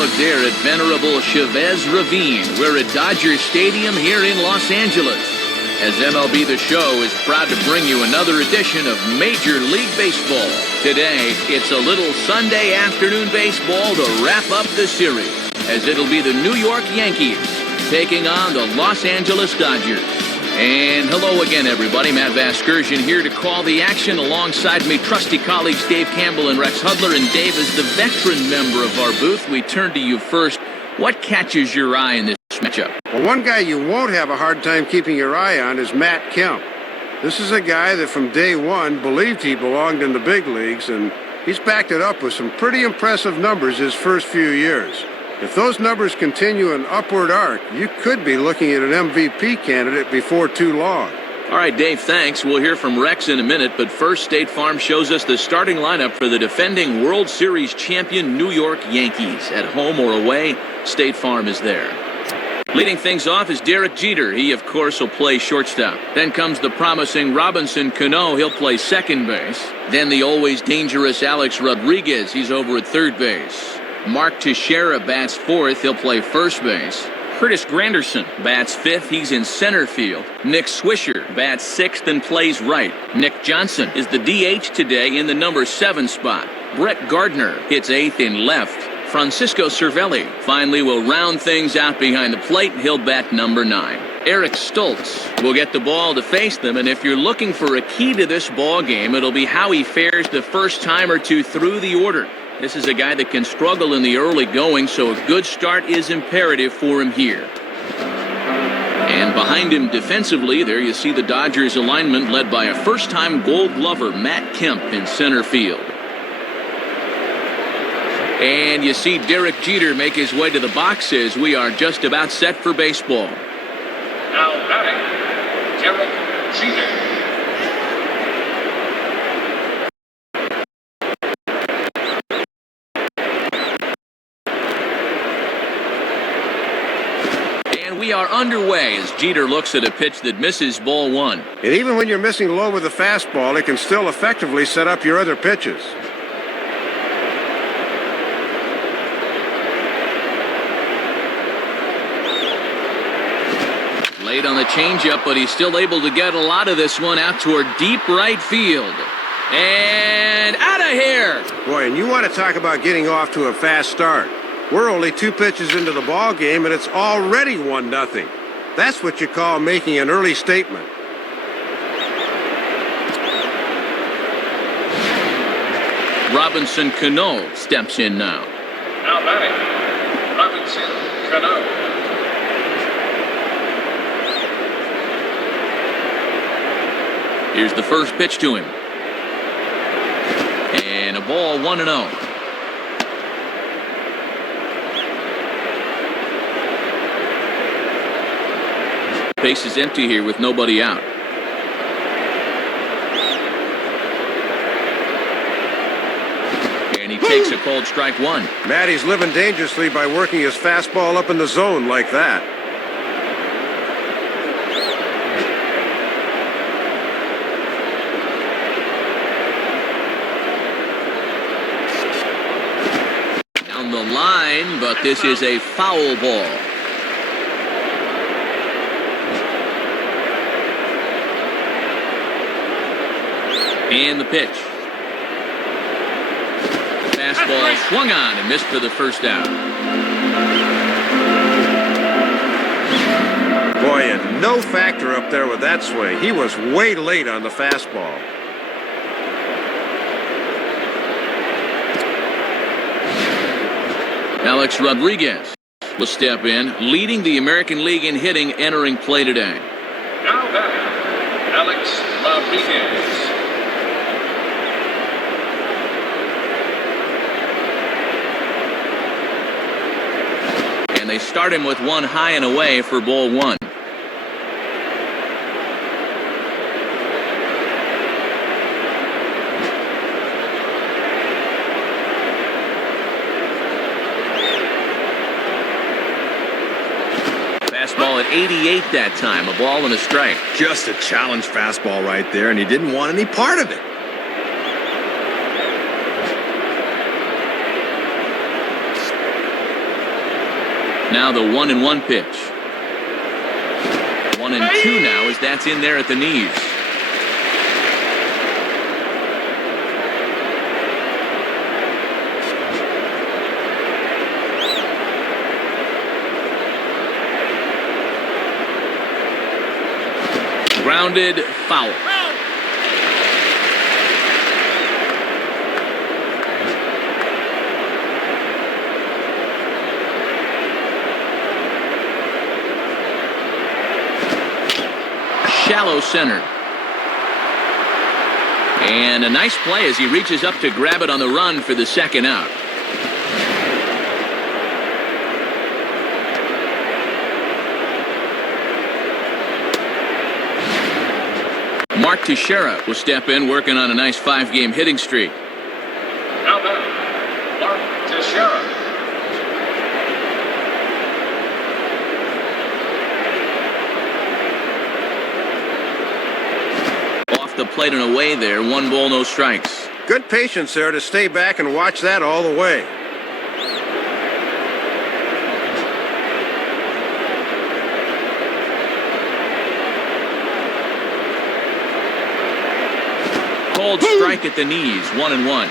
look there at venerable Chavez Ravine. We're at Dodger Stadium here in Los Angeles, as MLB The Show is proud to bring you another edition of Major League Baseball. Today, it's a little Sunday afternoon baseball to wrap up the series, as it'll be the New York Yankees taking on the Los Angeles Dodgers. And hello again, everybody. Matt Vasgersian here to call the action. Alongside me, trusty colleagues Dave Campbell and Rex Hudler. And Dave, is the veteran member of our booth, we turn to you first. What catches your eye in this matchup? Well, one guy you won't have a hard time keeping your eye on is Matt Kemp. This is a guy that from day one believed he belonged in the big leagues, and he's backed it up with some pretty impressive numbers his first few years. If those numbers continue an upward arc, you could be looking at an MVP candidate before too long. All right, Dave, thanks. We'll hear from Rex in a minute, but first, State Farm shows us the starting lineup for the defending World Series champion New York Yankees. At home or away, State Farm is there. Leading things off is Derek Jeter. He, of course, will play shortstop. Then comes the promising Robinson Cano. He'll play second base. Then the always dangerous Alex Rodriguez. He's over at third base. Mark Teixeira bats fourth. He'll play first base. Curtis Granderson bats fifth. He's in center field. Nick Swisher bats sixth and plays right. Nick Johnson is the DH today in the number 7 spot. Brett Gardner hits eighth in left. Francisco Cervelli finally will round things out behind the plate. He'll bat number 9. Eric Stoltz will get the ball to face them, and if you're looking for a key to this ball game, it'll be how he fares the first time or two through the order. This is a guy that can struggle in the early going, so a good start is imperative for him here. And behind him defensively, there you see the Dodgers alignment led by a first-time Gold Glover, Matt Kemp, in center field. And you see Derek Jeter make his way to the boxes. We are just about set for baseball. Now batting, Derek Jeter. We are underway as Jeter looks at a pitch that misses ball 1. And even when you're missing low with a fastball, it can still effectively set up your other pitches. Late on the changeup, but he's still able to get a lot of this one out toward deep right field. And out of here! Boy, and you want to talk about getting off to a fast start. We're only 2 pitches into the ball game, and it's already 1-0. That's what you call making an early statement. Robinson Cano steps in now. Now batting, Robinson Cano. Here's the first pitch to him. And a ball 1-0. Base is empty here with nobody out. And he takes a called strike 1. Matty's living dangerously by working his fastball up in the zone like that. Down the line, but this is a foul ball. And the pitch. Fastball swung on and missed for the first out. Boy, and no factor up there with that swing. He was way late on the fastball. Alex Rodriguez will step in, leading the American League in hitting entering play today. Now batting, Alex Rodriguez. They start him with one high and away for ball 1. Fastball at 88 that time, a ball and a strike. Just a challenge fastball right there, and he didn't want any part of it. Now the 1-1 pitch. 1-2 now as that's in there at the knees. Grounded foul. Shallow center. And a nice play as he reaches up to grab it on the run for the second out. Mark Teixeira will step in, working on a nice 5-game hitting streak. Now batting, Mark Teixeira. Off the plate and away there, 1 ball, no strikes. Good patience there to stay back and watch that all the way. Cold strike at the knees, 1-1.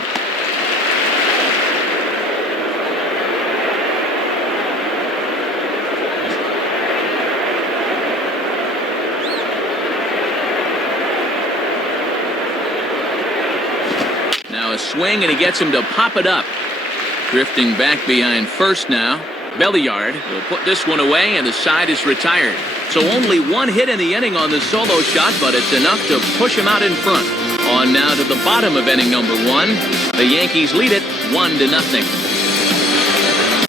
Now a swing, and he gets him to pop it up. Drifting back behind first now. Belliard will put this one away, and the side is retired. So only 1 hit in the inning on the solo shot, but it's enough to push him out in front. On now to the bottom of inning number 1. The Yankees lead it 1-0.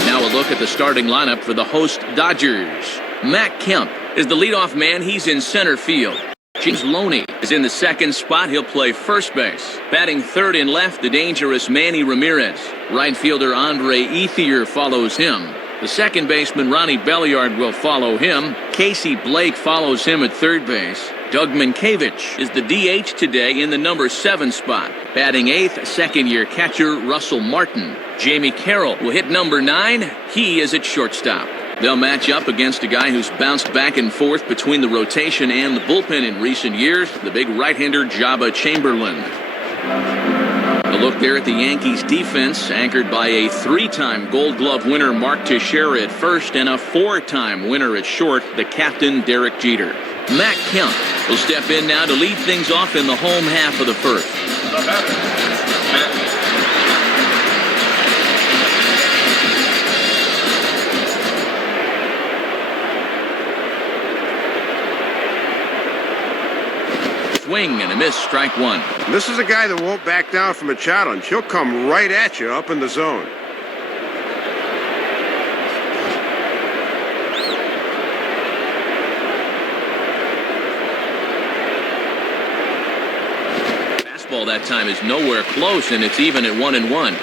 Now a look at the starting lineup for the host Dodgers. Matt Kemp is the leadoff man. He's in center field. James Loney is in the second spot. He'll play first base. Batting third and left, the dangerous Manny Ramirez. Right fielder Andre Ethier follows him. The second baseman Ronnie Belliard will follow him. Casey Blake follows him at third base. Doug Minkiewicz is the DH today in the number 7 spot. Batting 8th, second-year catcher Russell Martin. Jamie Carroll will hit number 9. He is at shortstop. They'll match up against a guy who's bounced back and forth between the rotation and the bullpen in recent years, the big right-hander Jabba Chamberlain. A look there at the Yankees defense, anchored by a 3-time Gold Glove winner Mark Teixeira at first and a 4-time winner at short, the captain Derek Jeter. Matt Kemp will step in now to lead things off in the home half of the first. The batter, Matt. Swing and a miss, strike 1. This is a guy that won't back down from a challenge. He'll come right at you up in the zone. Fastball that time is nowhere close, and it's even at 1-1.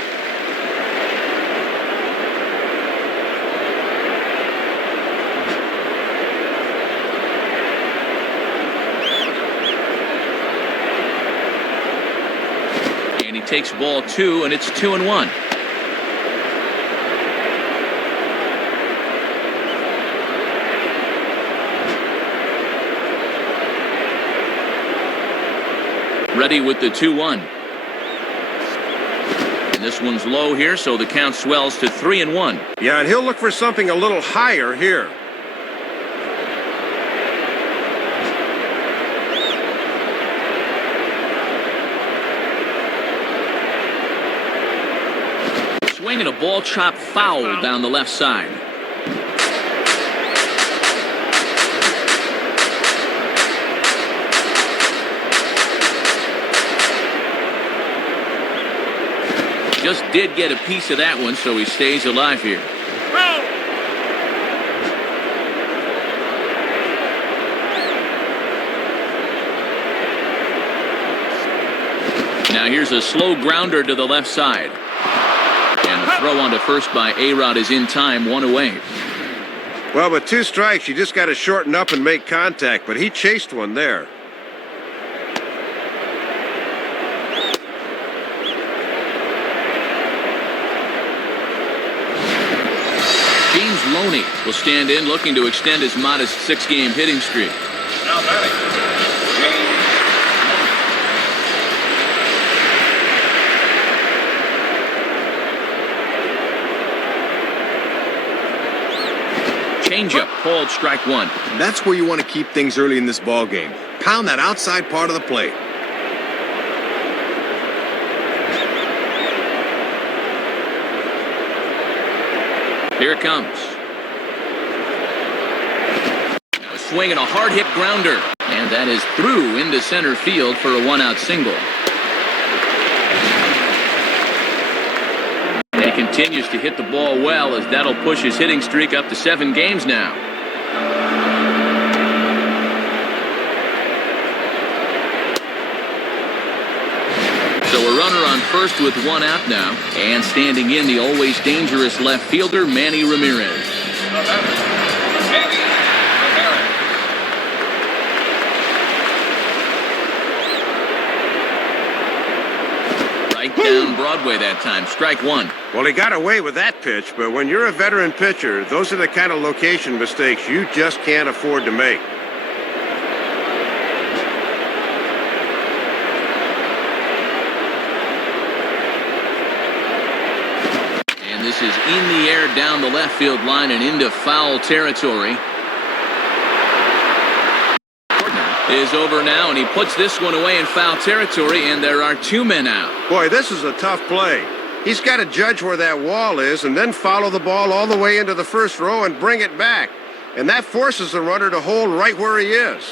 Takes ball 2, and it's 2-1. Ready with the 2-1. And this one's low here, so the count swells to 3-1. Yeah, and he'll look for something a little higher here. Swing and a ball chopped foul down the left side. Just did get a piece of that one, so he stays alive here. Now here's a slow grounder to the left side. And a throw onto first by A-Rod is in time, 1 away. Well, with 2 strikes, you just got to shorten up and make contact, but he chased one there. James Maloney will stand in looking to extend his modest 6-game hitting streak. Now batting, James Changeup called strike 1. And that's where you want to keep things early in this ball game. Pound that outside part of the plate. Here it comes. A swing and a hard hit grounder. And that is through into center field for a 1-out single. And he continues to hit the ball well, as that'll push his hitting streak up to 7 games now. So a runner on first with 1 out now. And standing in, the always dangerous left fielder, Manny Ramirez. now batting, Manny Ramirez. Right down Broadway that time. Strike 1. Well, he got away with that pitch, but when you're a veteran pitcher, those are the kind of location mistakes you just can't afford to make. And this is in the air down the left field line and into foul territory. Is over now, and he puts this one away in foul territory, and there are 2 men out. Boy, this is a tough play. He's got to judge where that wall is and then follow the ball all the way into the first row and bring it back. And that forces the runner to hold right where he is.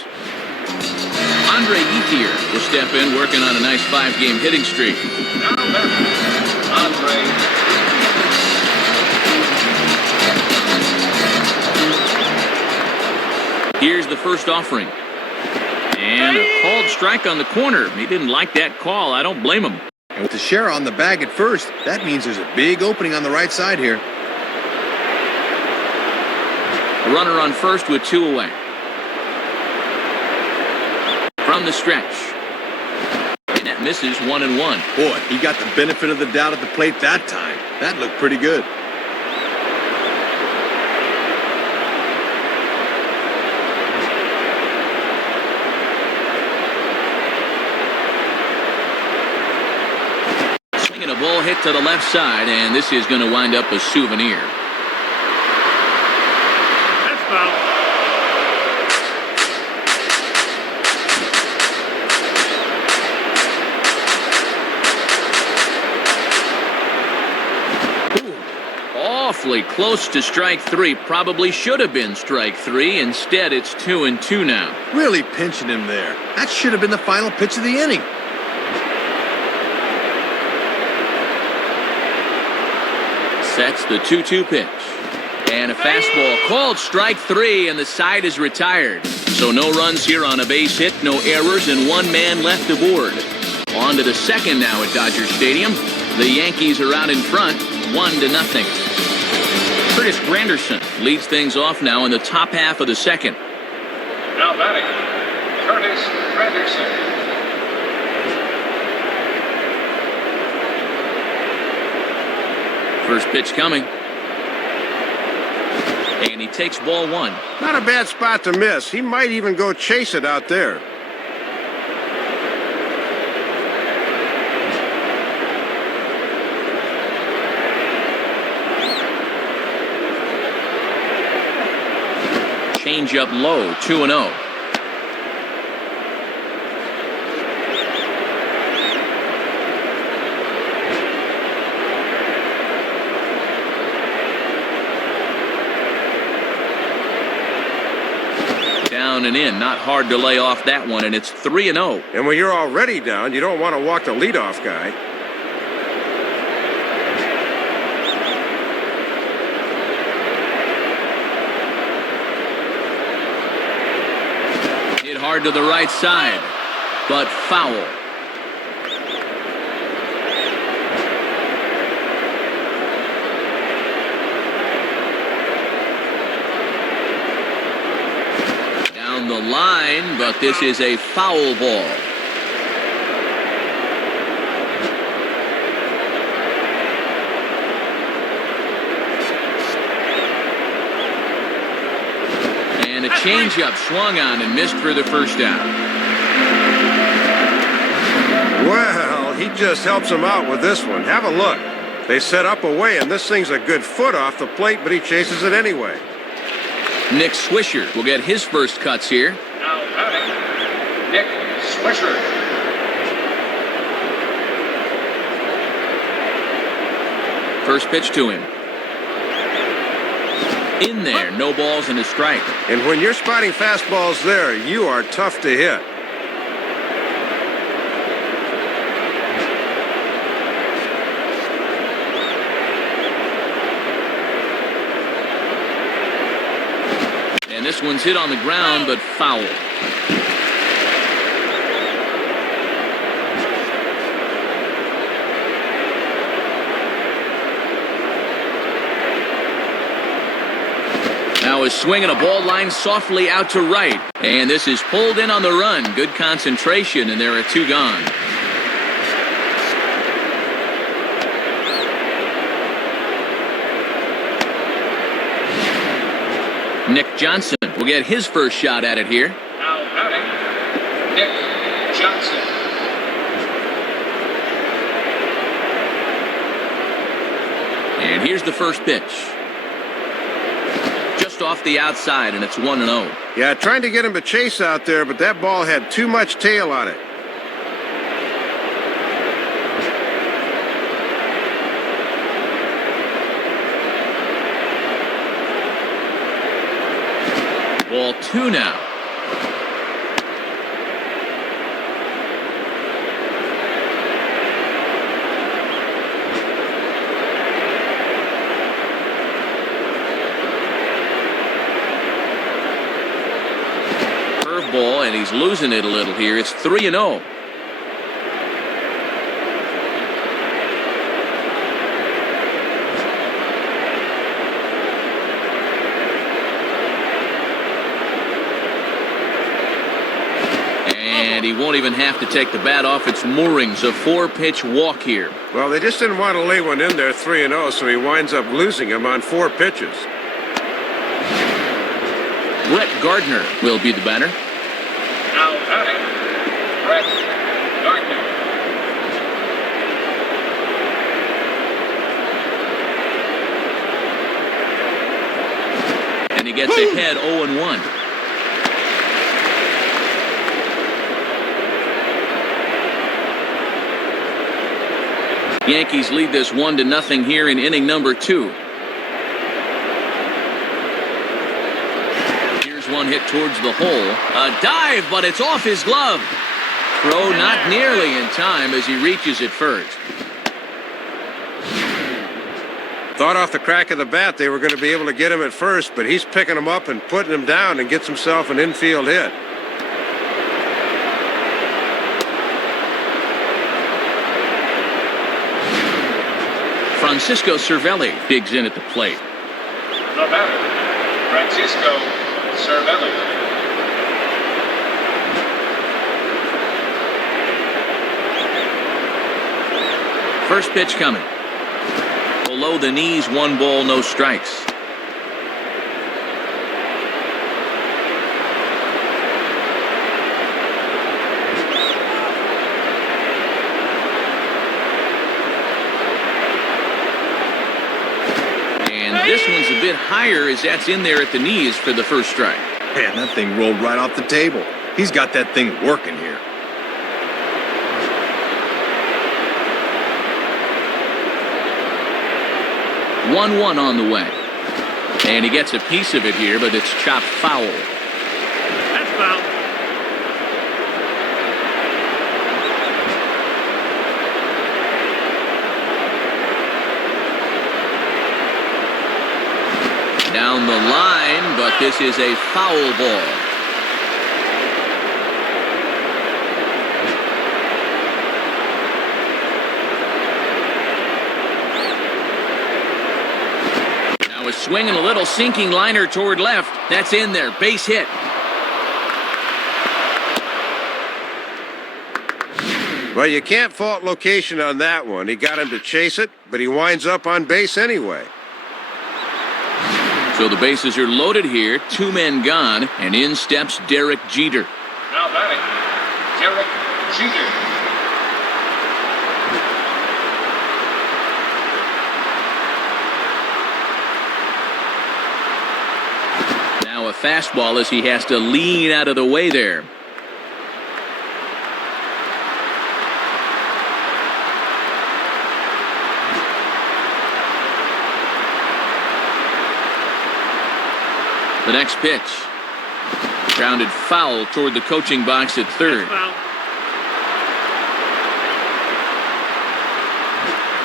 Andre Ethier will step in, working on a nice 5-game hitting streak. Now batting, Andre. Here's the first offering. And a called strike on the corner. He didn't like that call. I don't blame him. And with Teixeira on the bag at first, that means there's a big opening on the right side here. A runner on first with 2 away. From the stretch. And that misses 1-1. Boy, he got the benefit of the doubt at the plate that time. That looked pretty good. Swinging a ball hit to the left side, and this is going to wind up a souvenir. That's foul. Awfully close to strike 3. Probably should have been strike 3. Instead, it's 2-2 now. Really pinching him there. That should have been the final pitch of the inning. Sets the 2-2 pitch. And a fastball called strike 3, and the side is retired. So no runs here on a base hit, no errors, and 1 man left aboard. On to the second now at Dodger Stadium. The Yankees are out in front, 1-0. Curtis Granderson leads things off now in the top half of the second. Now batting, Curtis Granderson. First pitch coming. And he takes ball 1. Not a bad spot to miss. He might even go chase it out there. Change up low, 2-0. Down and in, not hard to lay off that one, and it's 3-0. And when you're already down, you don't want to walk the leadoff guy. Hit hard to the right side, but foul. Down the line, but this is a foul ball. changeup swung on and missed for the first down. Well, he just helps him out with this one. Have a look. They set up away, and this thing's a good foot off the plate, but he chases it anyway. Nick Swisher will get his first cuts here. Now batting, Nick Swisher. First pitch to him. In there, no balls and a strike. And when you're spotting fastballs there, you are tough to hit. And this one's hit on the ground, but foul. Now is swinging a ball line softly out to right. And this is pulled in on the run. Good concentration, and there are two gone. Nick Johnson will get his first shot at it here. Now batting, Nick Johnson. And here's the first pitch. Just off the outside, and it's 1-0. Yeah, trying to get him to chase out there, but that ball had too much tail on it. Ball 2 now. Curveball, and he's losing it a little here. It's 3-0. And he won't even have to take the bat off its moorings. A 4-pitch walk here. Well, they just didn't want to lay one in there 3-0, so he winds up losing him on 4 pitches. Brett Gardner will be the batter. Now batting, Brett Gardner. And he gets ahead 0-1. Yankees lead this 1-0 here in inning number 2. Here's one hit towards the hole. A dive, but it's off his glove. Throw not nearly in time as he reaches it first. Thought off the crack of the bat they were going to be able to get him at first, but he's picking him up and putting him down and gets himself an infield hit. Francisco Cervelli digs in at the plate. The batter, Francisco Cervelli. First pitch coming. Below the knees, 1 ball, no strikes. This one's a bit higher as that's in there at the knees for the first strike. Man, that thing rolled right off the table. He's got that thing working here. One on the way. And he gets a piece of it here, but it's chopped foul. That's foul. Down the line, but this is a foul ball. Now a swing and a little sinking liner toward left. That's in there. Base hit. Well, you can't fault location on that one. He got him to chase it, but he winds up on base anyway. So the bases are loaded here, 2 men gone, and in steps Derek Jeter. Now batting, Derek Jeter. Now a fastball as he has to lean out of the way there. The next pitch. Grounded foul toward the coaching box at third. Foul.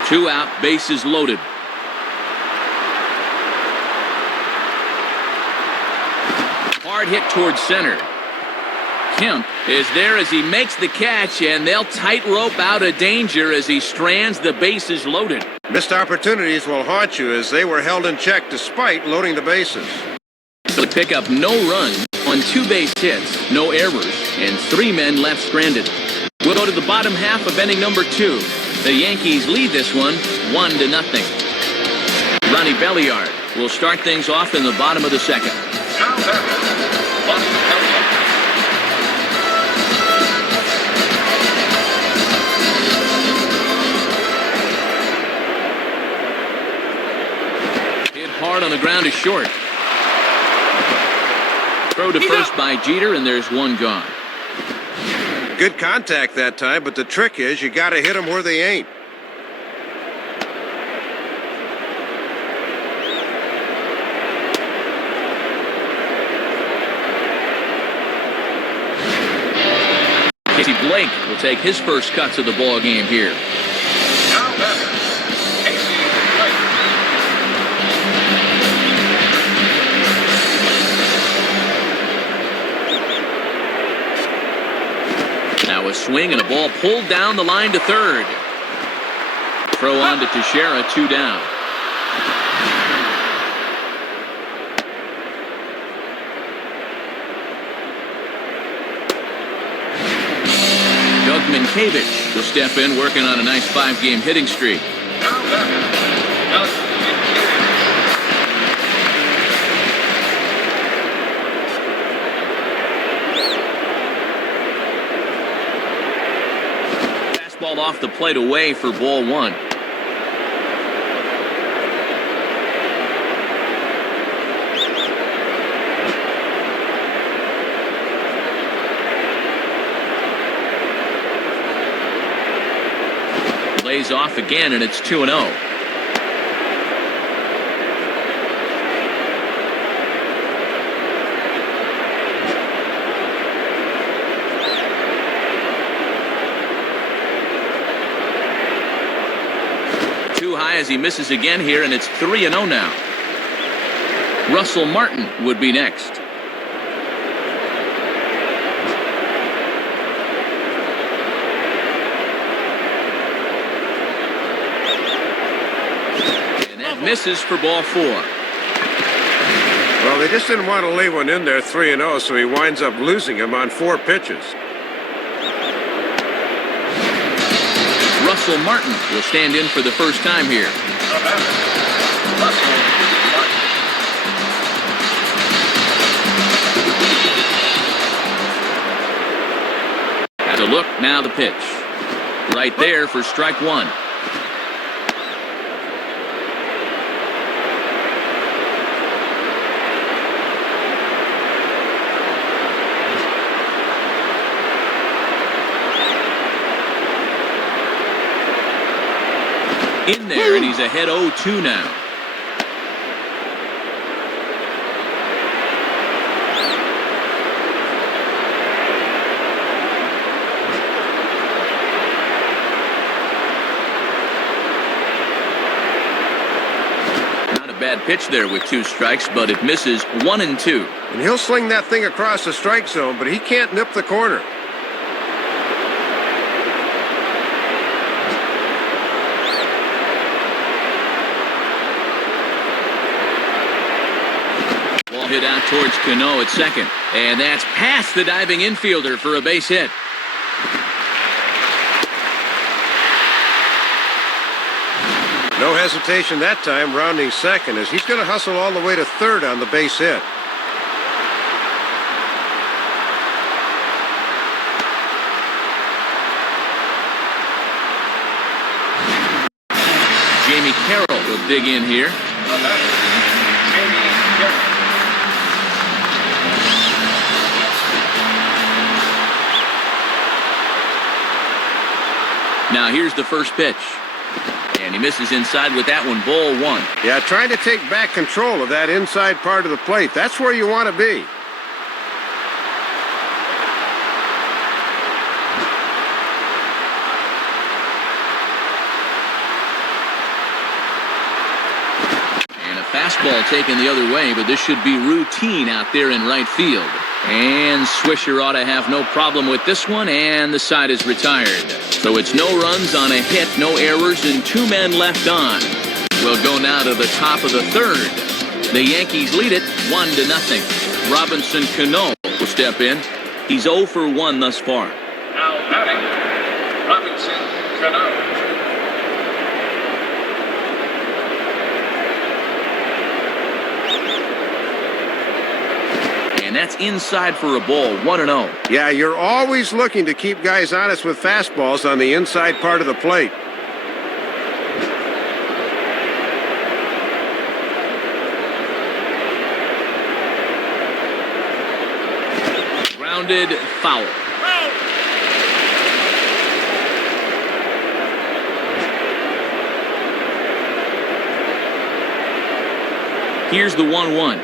2 out, bases loaded. Hard hit towards center. Kemp is there as he makes the catch, and they'll tightrope out of danger as he strands the bases loaded. Missed opportunities will haunt you as they were held in check despite loading the bases. So pick up no runs on 2 base hits, no errors, and 3 men left stranded. We'll go to the bottom half of inning number 2. The Yankees lead this one 1-0. Ronnie Belliard will start things off in the bottom of the second. Now batting, Ronnie Belliard. Hit hard on the ground is short. Throw to first by Jeter, and there's 1 gone. Good contact that time, but the trick is you got to hit them where they ain't. Casey Blake will take his first cuts of the ball game here. Now batting, Casey Blake. Now a swing and a ball pulled down the line to third. Throw on to Teixeira, 2 down. Doug Minkiewicz will step in, working on a nice 5-game hitting streak. Now batting, Doug Minkiewicz. Fastball off the plate away for ball 1. Lays off again, and it's 2-0. Too high as he misses again here, and it's 3-0 now. Russell Martin would be next. Misses for ball 4. Well, they just didn't want to leave one in there 3-0, so he winds up losing him on 4 pitches. Russell Martin will stand in for the first time here. Russell Martin. Has a look, now the pitch. Right there for strike 1. In there, and he's ahead 0-2 now. Not a bad pitch there with 2 strikes, but it misses 1-2. And he'll sling that thing across the strike zone, but he can't nip the corner. Hit out towards Cano at second. And that's past the diving infielder for a base hit. No hesitation that time, rounding second, as he's going to hustle all the way to third on the base hit. Jamie Carroll will dig in here. The batter, Jamie Carroll. Now here's the first pitch. And he misses inside with that one, ball one. Yeah, trying to take back control of that inside part of the plate. That's where you want to be. And a fastball taken the other way, but this should be routine out there in right field. And Swisher ought to have no problem with this one, and the side is retired. So it's no runs on a hit, no errors, and 2 men left on. We'll go now to the top of the third. The Yankees lead it 1-0. Robinson Cano will step in. He's 0 for 1 thus far. Now batting, Robinson Cano. And that's inside for a ball, 1-0. Yeah, you're always looking to keep guys honest with fastballs on the inside part of the plate. Grounded foul. Here's the 1-1.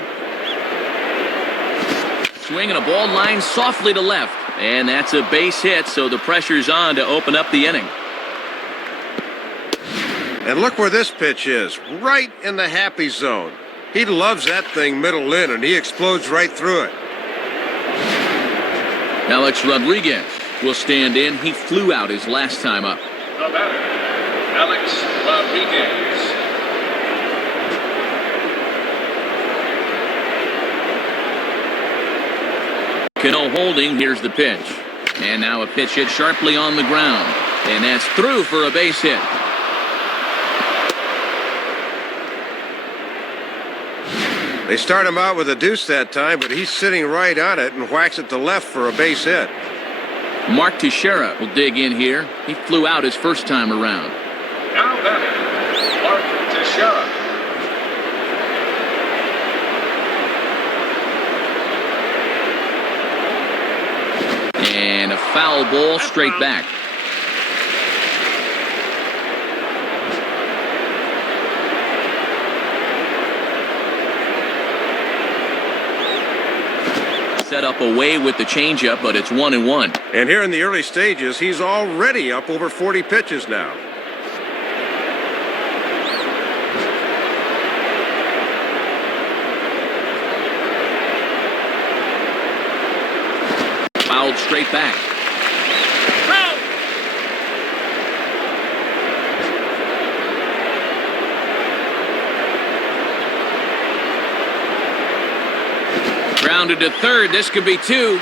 Swinging a ball line softly to left. And that's a base hit, so the pressure's on to open up the inning. And look where this pitch is, right in the happy zone. He loves that thing middle in, and he explodes right through it. Alex Rodriguez will stand in. He flew out his last time up. The batter, Alex Rodriguez. Cano holding. Here's the pitch. And now a pitch hit sharply on the ground. And that's through for a base hit. They start him out with a deuce that time, but he's sitting right on it and whacks it to left for a base hit. Mark Teixeira will dig in here. He flew out his first time around. Now batting, Mark Teixeira. And a foul ball straight back. Set up away with the changeup, but it's 1-1. And here in the early stages, he's already up over 40 pitches now. Fouled straight back. Grounded to third. This could be 2.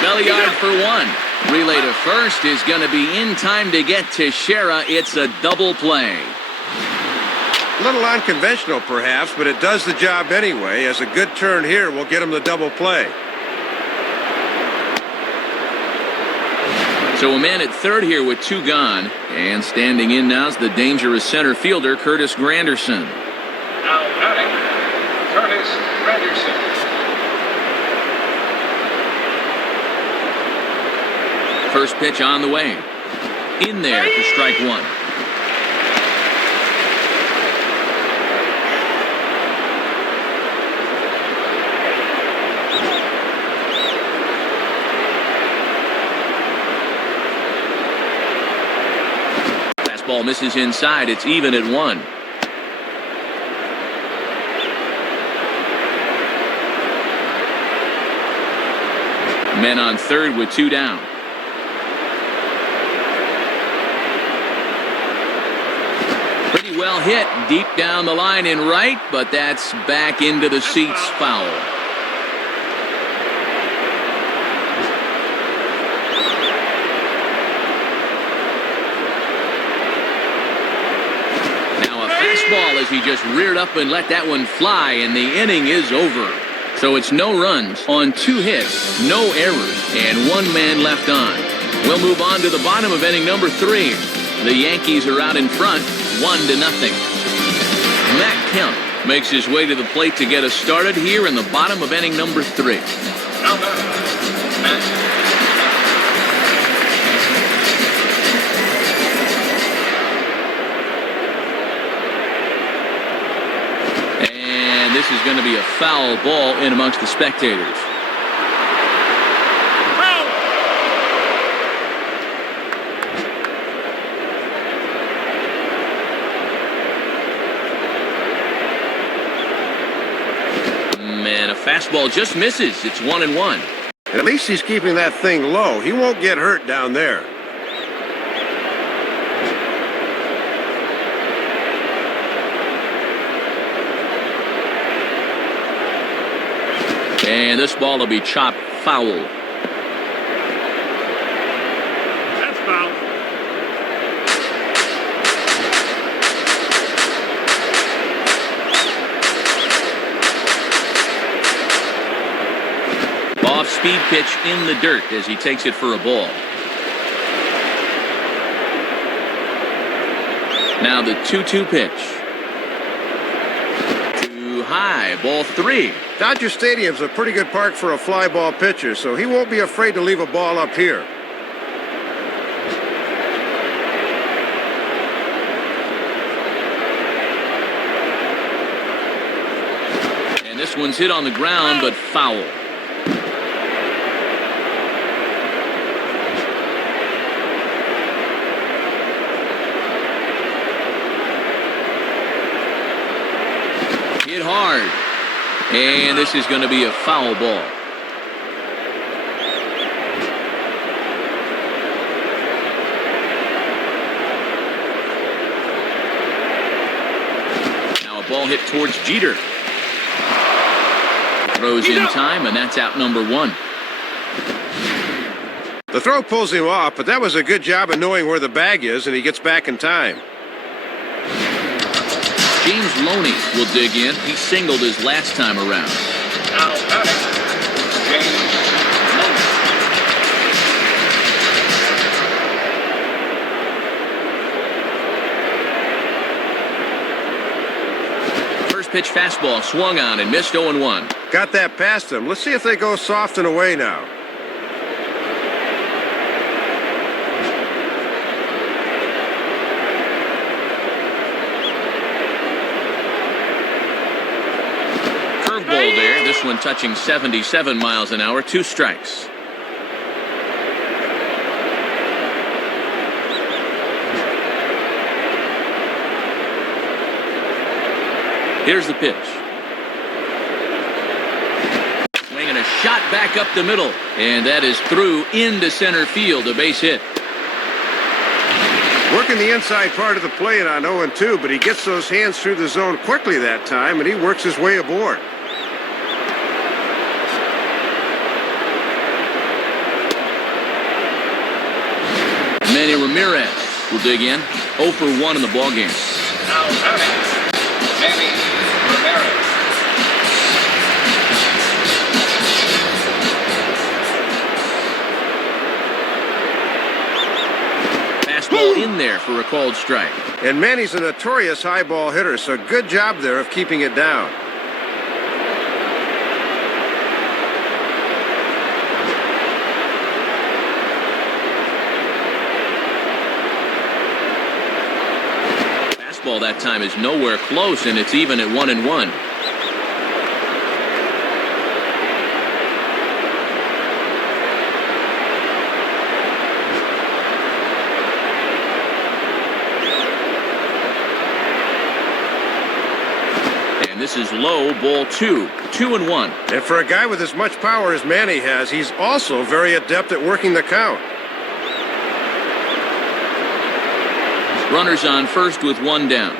Belly yard for 1. Relay to first is going to be in time to get Teixeira. It's a double play. A little unconventional, perhaps, but it does the job anyway, as a good turn here will get him the double play. So a man at third here with 2 gone. And standing in now is the dangerous center fielder, Curtis Granderson. Now batting, Curtis Granderson. First pitch on the way. In there for strike 1. Fastball misses inside. It's even at 1. Men on third with 2 down. Pretty well hit deep down the line in right, but that's back into the seats, foul. fastball as he just reared up and let that one fly, and the inning is over. So it's no runs on 2 hits, no errors, and 1 man left on. We'll move on to the bottom of inning number 3. The Yankees are out in front, 1-0. Matt Kemp makes his way to the plate to get us started here in the bottom of inning number 3. Now batting, Matt. And this is going to be a foul ball in amongst the spectators. Man, a fastball just misses. It's 1-1. At least he's keeping that thing low. He won't get hurt down there. And this ball will be chopped foul. That's foul. Off-speed pitch in the dirt as he takes it for a ball. Now the 2-2 pitch. Too high, ball 3. Dodger Stadium's a pretty good park for a fly ball pitcher, so he won't be afraid to leave a ball up here. And this one's hit on the ground, but foul. Hit hard. And this is going to be a foul ball. Now a ball hit towards Jeter. Throws in time, and that's out number 1. The throw pulls him off, but that was a good job of knowing where the bag is, and he gets back in time. James Loney will dig in. He singled his last time around. Now batting, James Loney. First pitch fastball swung on and missed 0-1. Got that past him. Let's see if they go soft and away now. Curveball there. This one touching 77 miles an hour. 2 strikes. Here's the pitch. Swinging a shot back up the middle. And that is through into center field. A base hit. Working the inside part of the plate on 0-2, but he gets those hands through the zone quickly that time, and he works his way aboard. Manny Ramirez will dig in. 0 for 1 in the ballgame. Now batting, Manny Ramirez. Fastball in there for a called strike. And Manny's a notorious high ball hitter, so good job there of keeping it down. Fastball that time is nowhere close, and it's even at 1-1. And this is low, ball 2. 2-1. And for a guy with as much power as Manny has, he's also very adept at working the count. Runners on first with 1 down.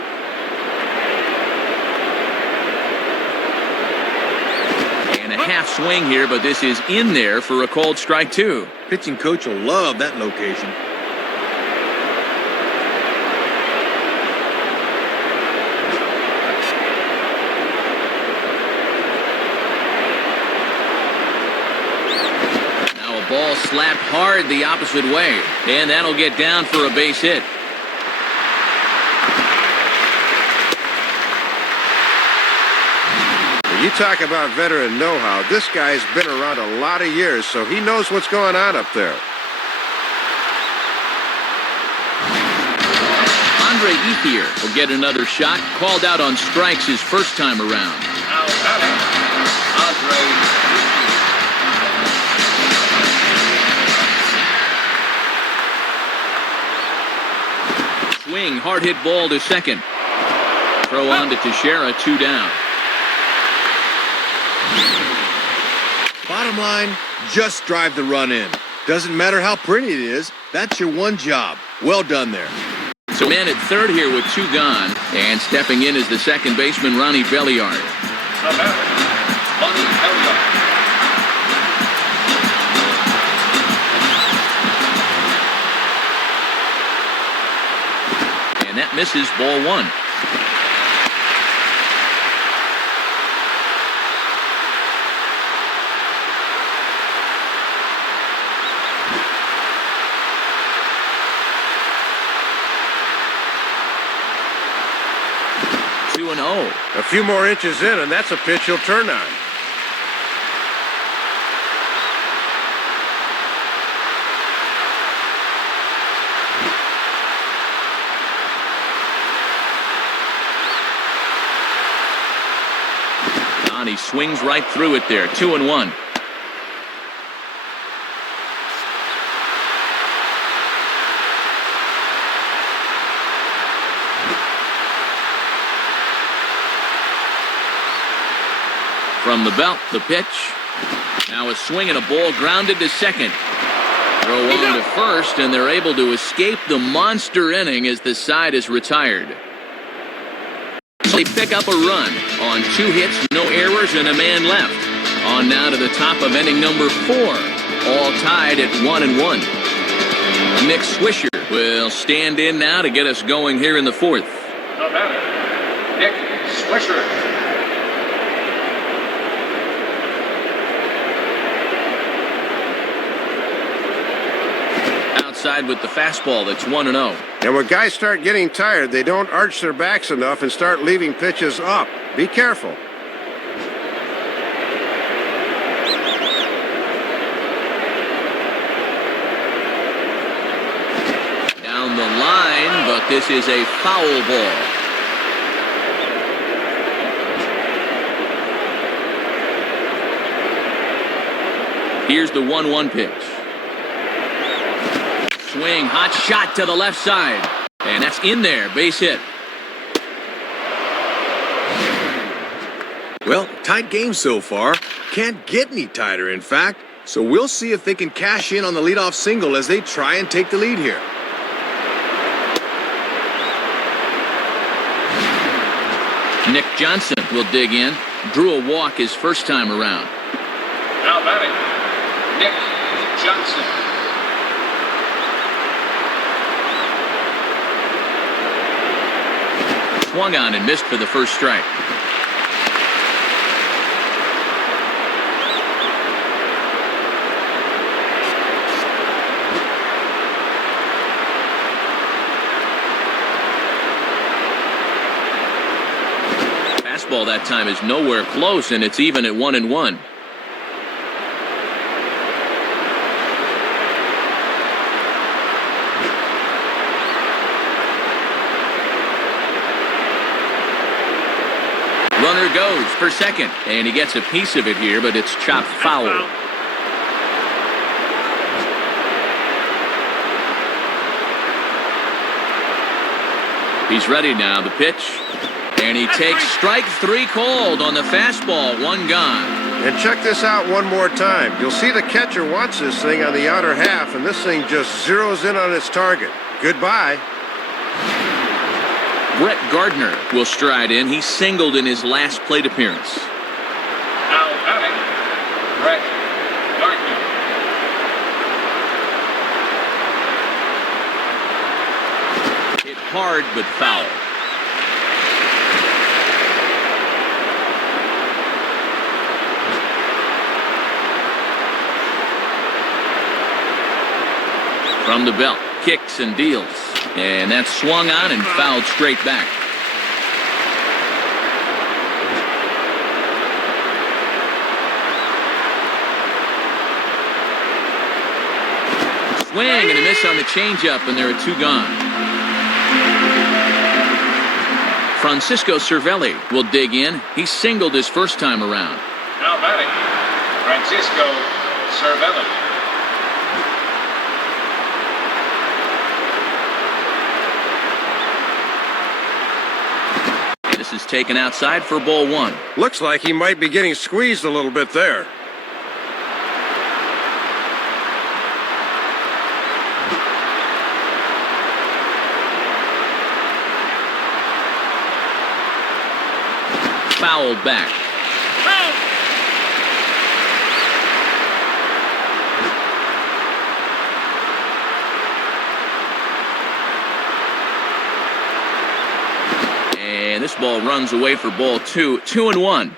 And a half swing here, but this is in there for a called strike 2. Pitching coach will love that location. slapped hard the opposite way, and that'll get down for a base hit. You talk about veteran know-how. This guy's been around a lot of years, so he knows what's going on up there. Andre Ethier will get another shot, called out on strikes his first time around. Now batting, Andre Ethier. Swing, hard hit ball to second. Throw on to Teixeira, 2 down. Bottom line, just drive the run in. Doesn't matter how pretty it is, that's your one job. Well done there. So man at third here with 2 gone, and stepping in is the second baseman, Ronnie Belliard. The batter, Ronnie Belliard. And that misses, ball 1. A few more inches in, and that's a pitch he'll turn on. And he swings right through it there, 2-1. From the belt, the pitch. Now a swing and a ball grounded to second. Throw on to first, and they're able to escape the monster inning as the side is retired. They pick up a run on 2 hits, no errors, and a man left. On now to the top of inning number 4, all tied at 1-1. Nick Swisher will stand in now to get us going here in the 4th. The batter, Nick Swisher. Outside with the fastball, that's 1-0. And when guys start getting tired, they don't arch their backs enough and start leaving pitches up. Be careful. Down the line, but this is a foul ball. Here's the 1-1 pitch. Swing, hot shot to the left side. And that's in there, base hit. Well, tight game so far. Can't get any tighter, in fact. So we'll see if they can cash in on the leadoff single as they try and take the lead here. Nick Johnson will dig in. Drew a walk his first time around. Now batting, Nick Johnson. Swung on and missed for the first strike. Fastball that time is nowhere close, and it's even at 1-1. Runner goes for second, and he gets a piece of it here, but it's chopped foul. He's ready now, the pitch. And he takes strike 3 called on the fastball, 1 gone. And check this out one more time. You'll see the catcher wants this thing on the outer half, and this thing just zeroes in on its target. Goodbye. Brett Gardner will stride in. He singled in his last plate appearance. Now batting, Brett Gardner. Hit hard but foul. From the belt, kicks and deals. And that's swung on and fouled straight back. Swing and a miss on the changeup, and there are two gone. Francisco Cervelli will dig in. He singled his first time around. Now batting, Francisco Cervelli. This is taken outside for ball one. Looks like he might be getting squeezed a little bit there. Fouled back. And this ball runs away for ball two. 2-1.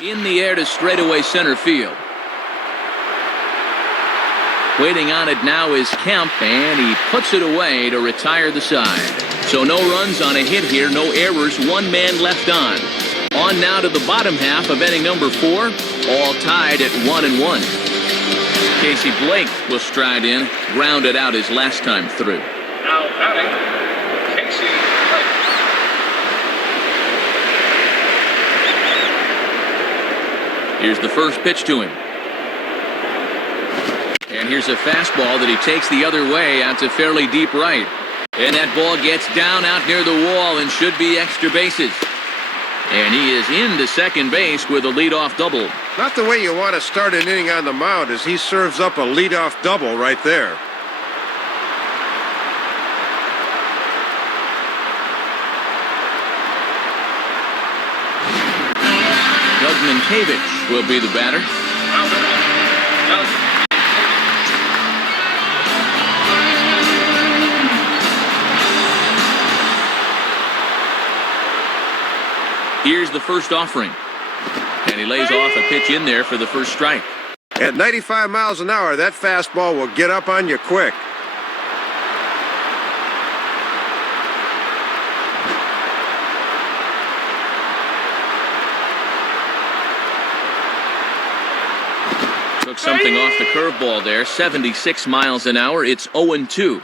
In the air to straightaway center field. Waiting on it now is Kemp, and he puts it away to retire the side. So no runs on a hit here, no errors, one man left on. On now to the bottom half of inning number 4, all tied at 1-1. Casey Blake will stride in, grounded out his last time through. Now batting, Casey Blake. Here's the first pitch to him. And here's a fastball that he takes the other way out to fairly deep right. And that ball gets down out near the wall and should be extra bases. And he is into second base with a leadoff double. Not the way you want to start an inning on the mound as he serves up a leadoff double right there. Doug Mientkiewicz will be the batter. Here's the first offering. And he lays off a pitch in there for the first strike. At 95 miles an hour, that fastball will get up on you quick. Took something off the curveball there. 76 miles an hour. It's 0-2.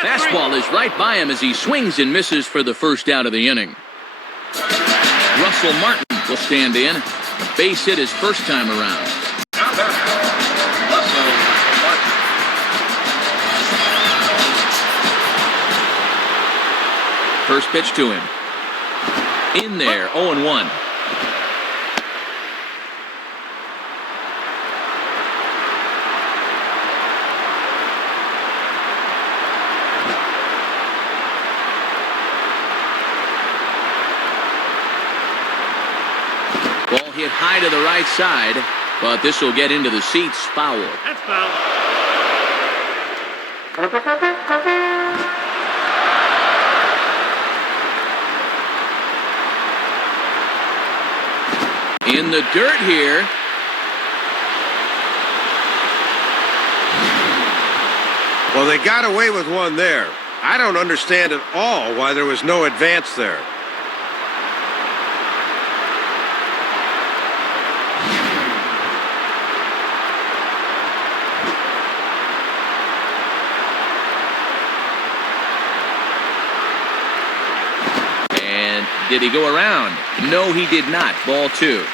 Fastball is right by him as he swings and misses for the first out of the inning. Russell Martin will stand in. A base hit his first time around. Russell Martin. First pitch to him. In there, 0-1. Ball hit high to the right side, but this will get into the seats. Foul. That's foul. In the dirt here. Well, they got away with one there. I don't understand at all why there was no advance there. Did he go around? No, he did not. Ball 2.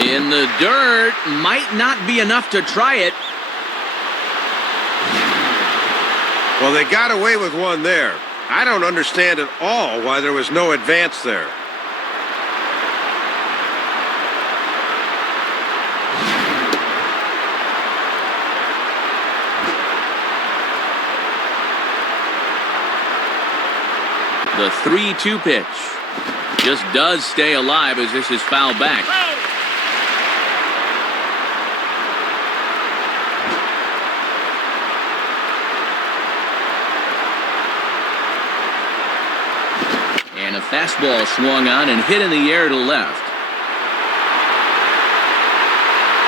In the dirt. Might not be enough to try it. Well, they got away with one there. I don't understand at all why there was no advance there. The 3-2 pitch. Just does stay alive as this is fouled back. And a fastball swung on and hit in the air to left.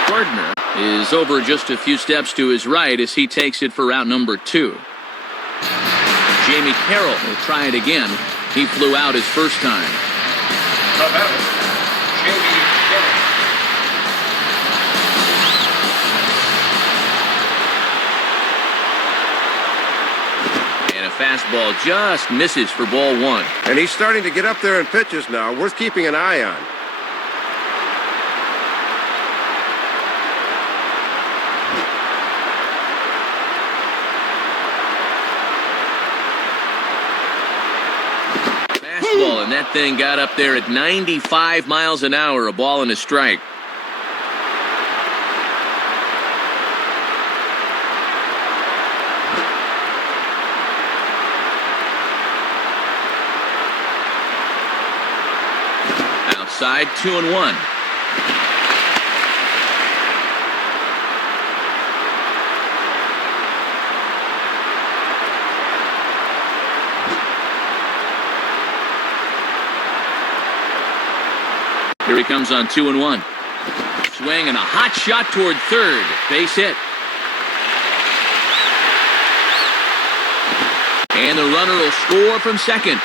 Gardner is over just a few steps to his right as he takes it for out number 2. Jamie Carroll will try it again. He flew out his first time. The batter, Jamie Carroll. And a fastball just misses for ball 1. And he's starting to get up there in pitches now, worth keeping an eye on. And that thing got up there at 95 miles an hour, a ball and a strike. Outside, 2-1. Here he comes on 2-1. Swing and a hot shot toward third. Base hit. And the runner will score from second.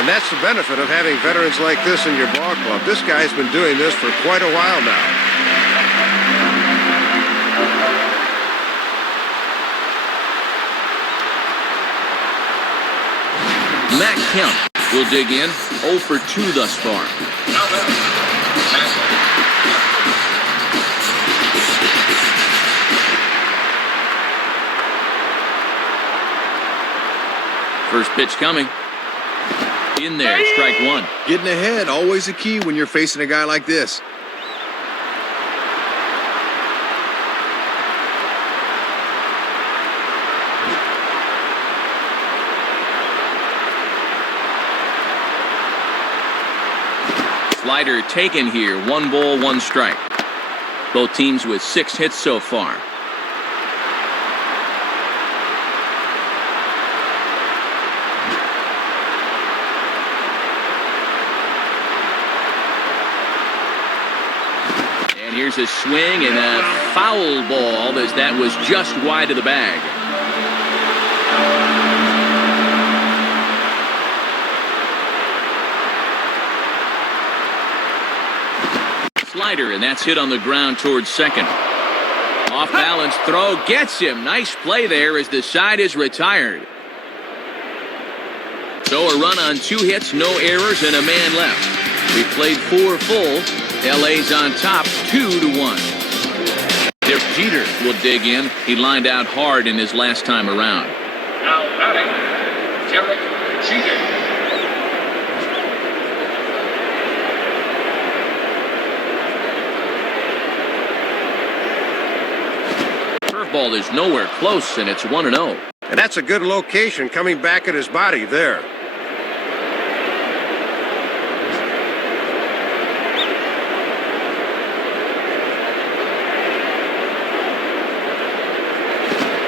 And that's the benefit of having veterans like this in your ball club. This guy's been doing this for quite a while now. Matt Kemp will dig in. 0 for 2 thus far. Now batter, Matt Kemp. First pitch coming. In there, strike 1. Getting ahead, always a key when you're facing a guy like this. Slider taken here. 1 ball, 1 strike. Both teams with 6 hits so far. And here's a swing and a foul ball as that was just wide of the bag. Slider, and that's hit on the ground towards second. Off balance throw gets him. Nice play there as the side is retired. So a run on 2 hits, no errors, and a man left. We played 4 full. LA's on top 2-1. Derek Jeter will dig in. He lined out hard in his last time around. Now batting, Derek Jeter. Ball is nowhere close, and it's 1-0. And that's a good location coming back at his body there.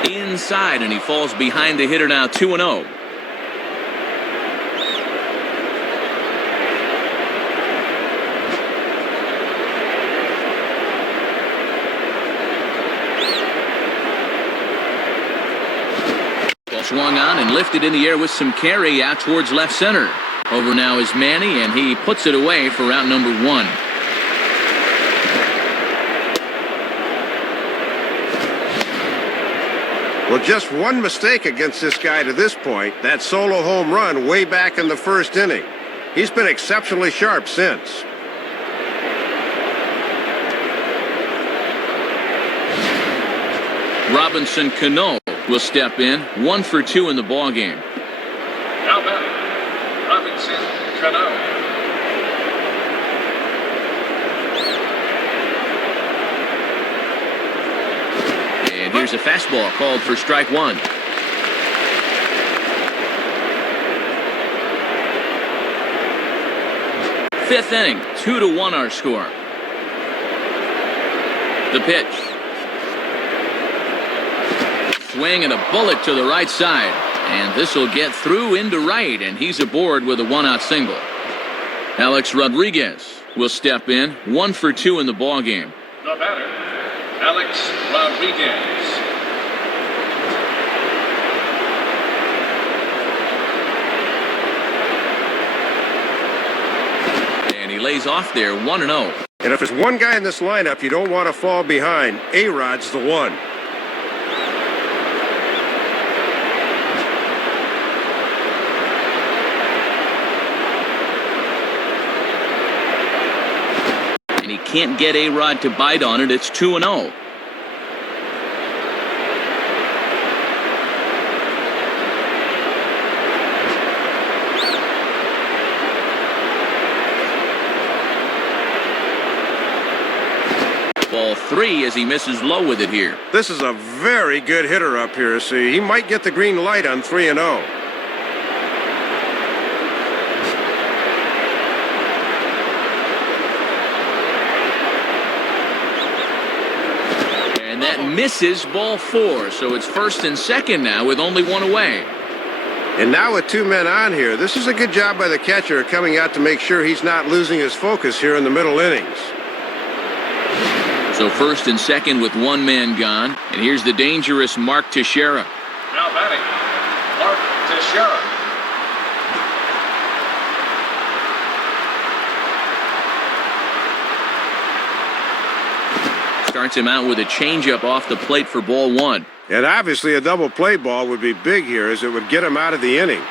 Inside, and he falls behind the hitter now 2-0. Swung on and lifted in the air with some carry out towards left center. Over now is Manny, and he puts it away for out number 1. Well, just one mistake against this guy to this point, that solo home run way back in the first inning. He's been exceptionally sharp since. Robinson Cano will step in. 1 for 2 in the ball game. Now batting, Robinson Cano. And here's a fastball called for strike 1. Fifth inning, 2-1 our score. The pitch. Swing and a bullet to the right side. And this will get through into right, and he's aboard with a one-out single. Alex Rodriguez will step in, 1 for 2 in the ballgame. The batter, Alex Rodriguez. And he lays off there, 1-0. And if there's one guy in this lineup you don't want to fall behind, A-Rod's the one. And he can't get A-Rod to bite on it. It's 2-0. Ball 3 as he misses low with it here. This is a very good hitter up here, so he might get the green light on 3-0. And that misses ball 4, so it's first and second now with only one away. And now with 2 men on here, this is a good job by the catcher coming out to make sure he's not losing his focus here in the middle innings. So first and second with 1 man gone. And here's the dangerous Mark Teixeira. Now batting, Mark Teixeira. Starts him out with a changeup off the plate for ball 1. And obviously a double play ball would be big here as it would get him out of the inning.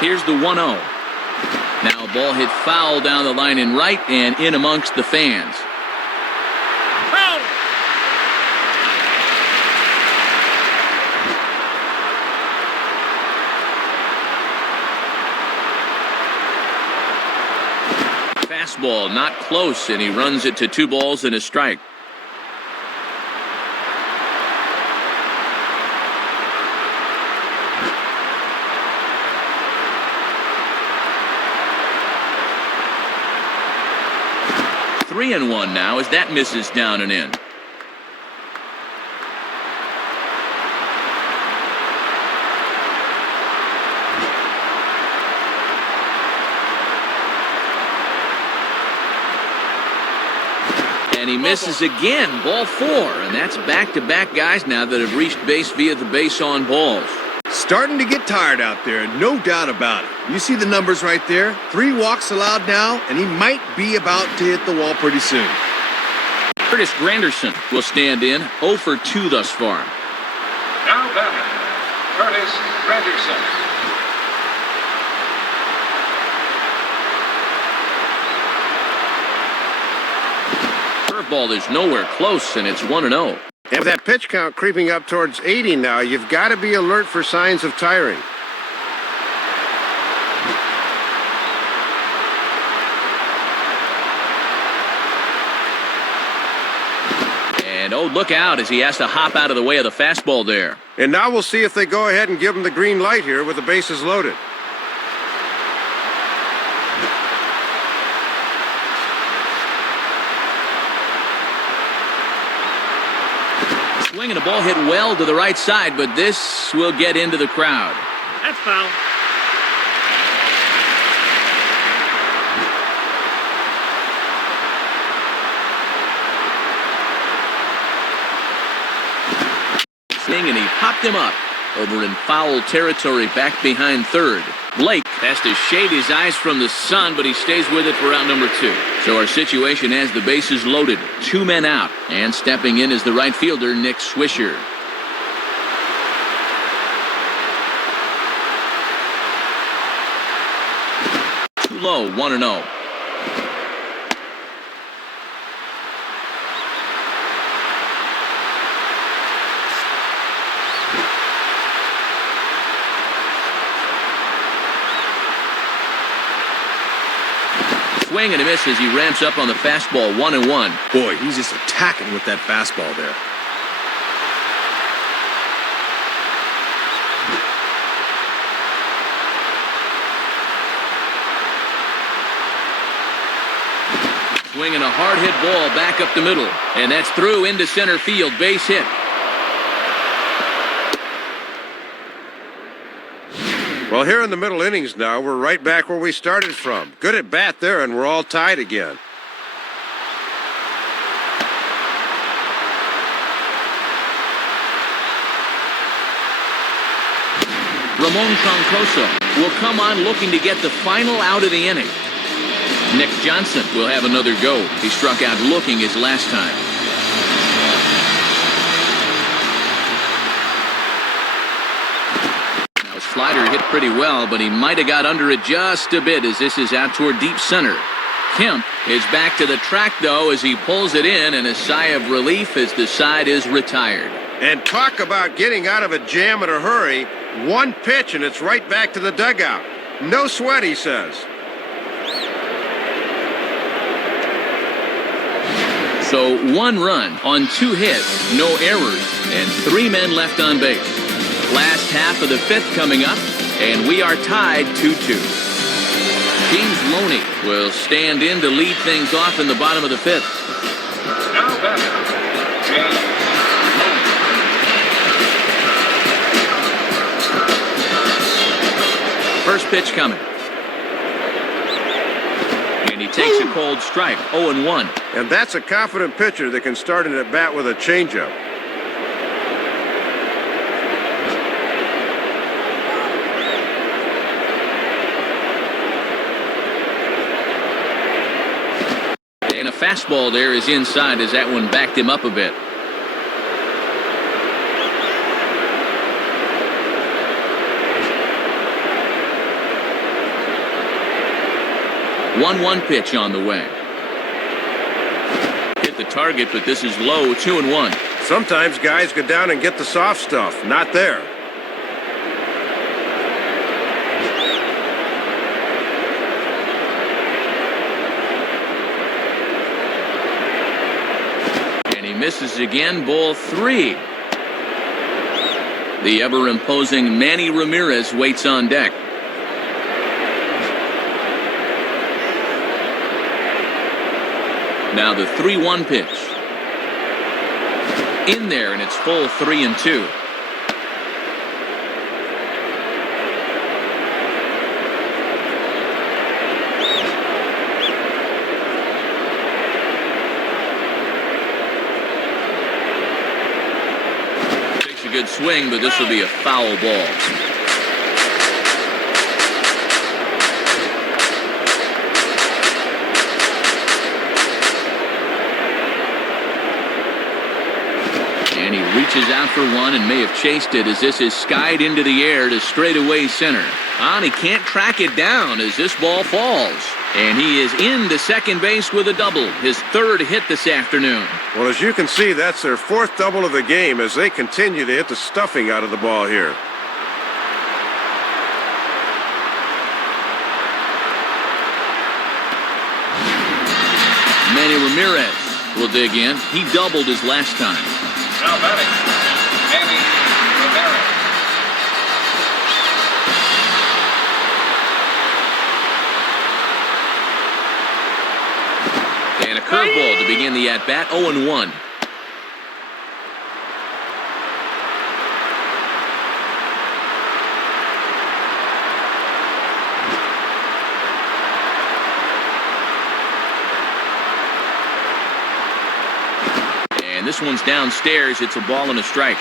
Here's the 1-0. Now a ball hit foul down the line in right and in amongst the fans. Foul! Fastball not close, and he runs it to 2 balls and a strike. Three and 1 now as that misses down and in. And he misses again, ball 4, and that's back-to-back guys now that have reached base via the base on balls. Starting to get tired out there, no doubt about it. You see the numbers right there. 3 walks allowed now, and he might be about to hit the wall pretty soon. Curtis Granderson will stand in, 0 for 2 thus far. Now batting, Curtis Granderson. Curveball is nowhere close, and it's 1-0. And with that pitch count creeping up towards 80 now, you've got to be alert for signs of tiring. And oh, look out as he has to hop out of the way of the fastball there. And now we'll see if they go ahead and give him the green light here with the bases loaded. Swing and a ball hit well to the right side, but this will get into the crowd. That's foul. Swing and he popped him up over in foul territory back behind third. Blake has to shade his eyes from the sun, but he stays with it for out number 2. So our situation has the bases loaded, 2 men out, and stepping in is the right fielder, Nick Swisher. Too low, 1-0. Swing and a miss as he ramps up on the fastball, 1-1. Boy, he's just attacking with that fastball there. Swinging a hard-hit ball back up the middle. And that's through into center field. Base hit. Well, here in the middle innings now, we're right back where we started from. Good at bat there, and we're all tied again. Ramon Troncoso will come on looking to get the final out of the inning. Nick Johnson will have another go. He struck out looking his last time. Now his slider hit pretty well, but he might have got under it just a bit as this is out toward deep center. Kemp is back to the track, though, as he pulls it in, and a sigh of relief as the side is retired. And talk about getting out of a jam in a hurry. One pitch, and it's right back to the dugout. No sweat, he says. So 1 run on 2 hits, no errors, and 3 men left on base. Last half of the 5th coming up, and we are tied 2-2. James Loney will stand in to lead things off in the bottom of the 5th. Now batting, James. First pitch coming. And he takes a cold strike, 0-1. And that's a confident pitcher that can start an at-bat with a changeup. And a fastball there is inside as that one backed him up a bit. 1-1 pitch on the way. Hit the target, but this is low, 2-1. Sometimes guys go down and get the soft stuff. Not there. And he misses again, ball 3. The ever-imposing Manny Ramirez waits on deck. Now the 3-1 pitch. In there, and it's full 3-2. Takes a good swing, but this will be a foul ball. And he reaches out for one and may have chased it as this is skied into the air to straightaway center. And he can't track it down as this ball falls. And he is into second base with a double, his 3rd hit this afternoon. Well, as you can see, that's their 4th double of the game as they continue to hit the stuffing out of the ball here. Manny Ramirez will dig in. He doubled his last time. Now batting, Manny Ramirez. And a curveball to begin the at-bat, 0-1. And this one's downstairs. It's a ball and a strike.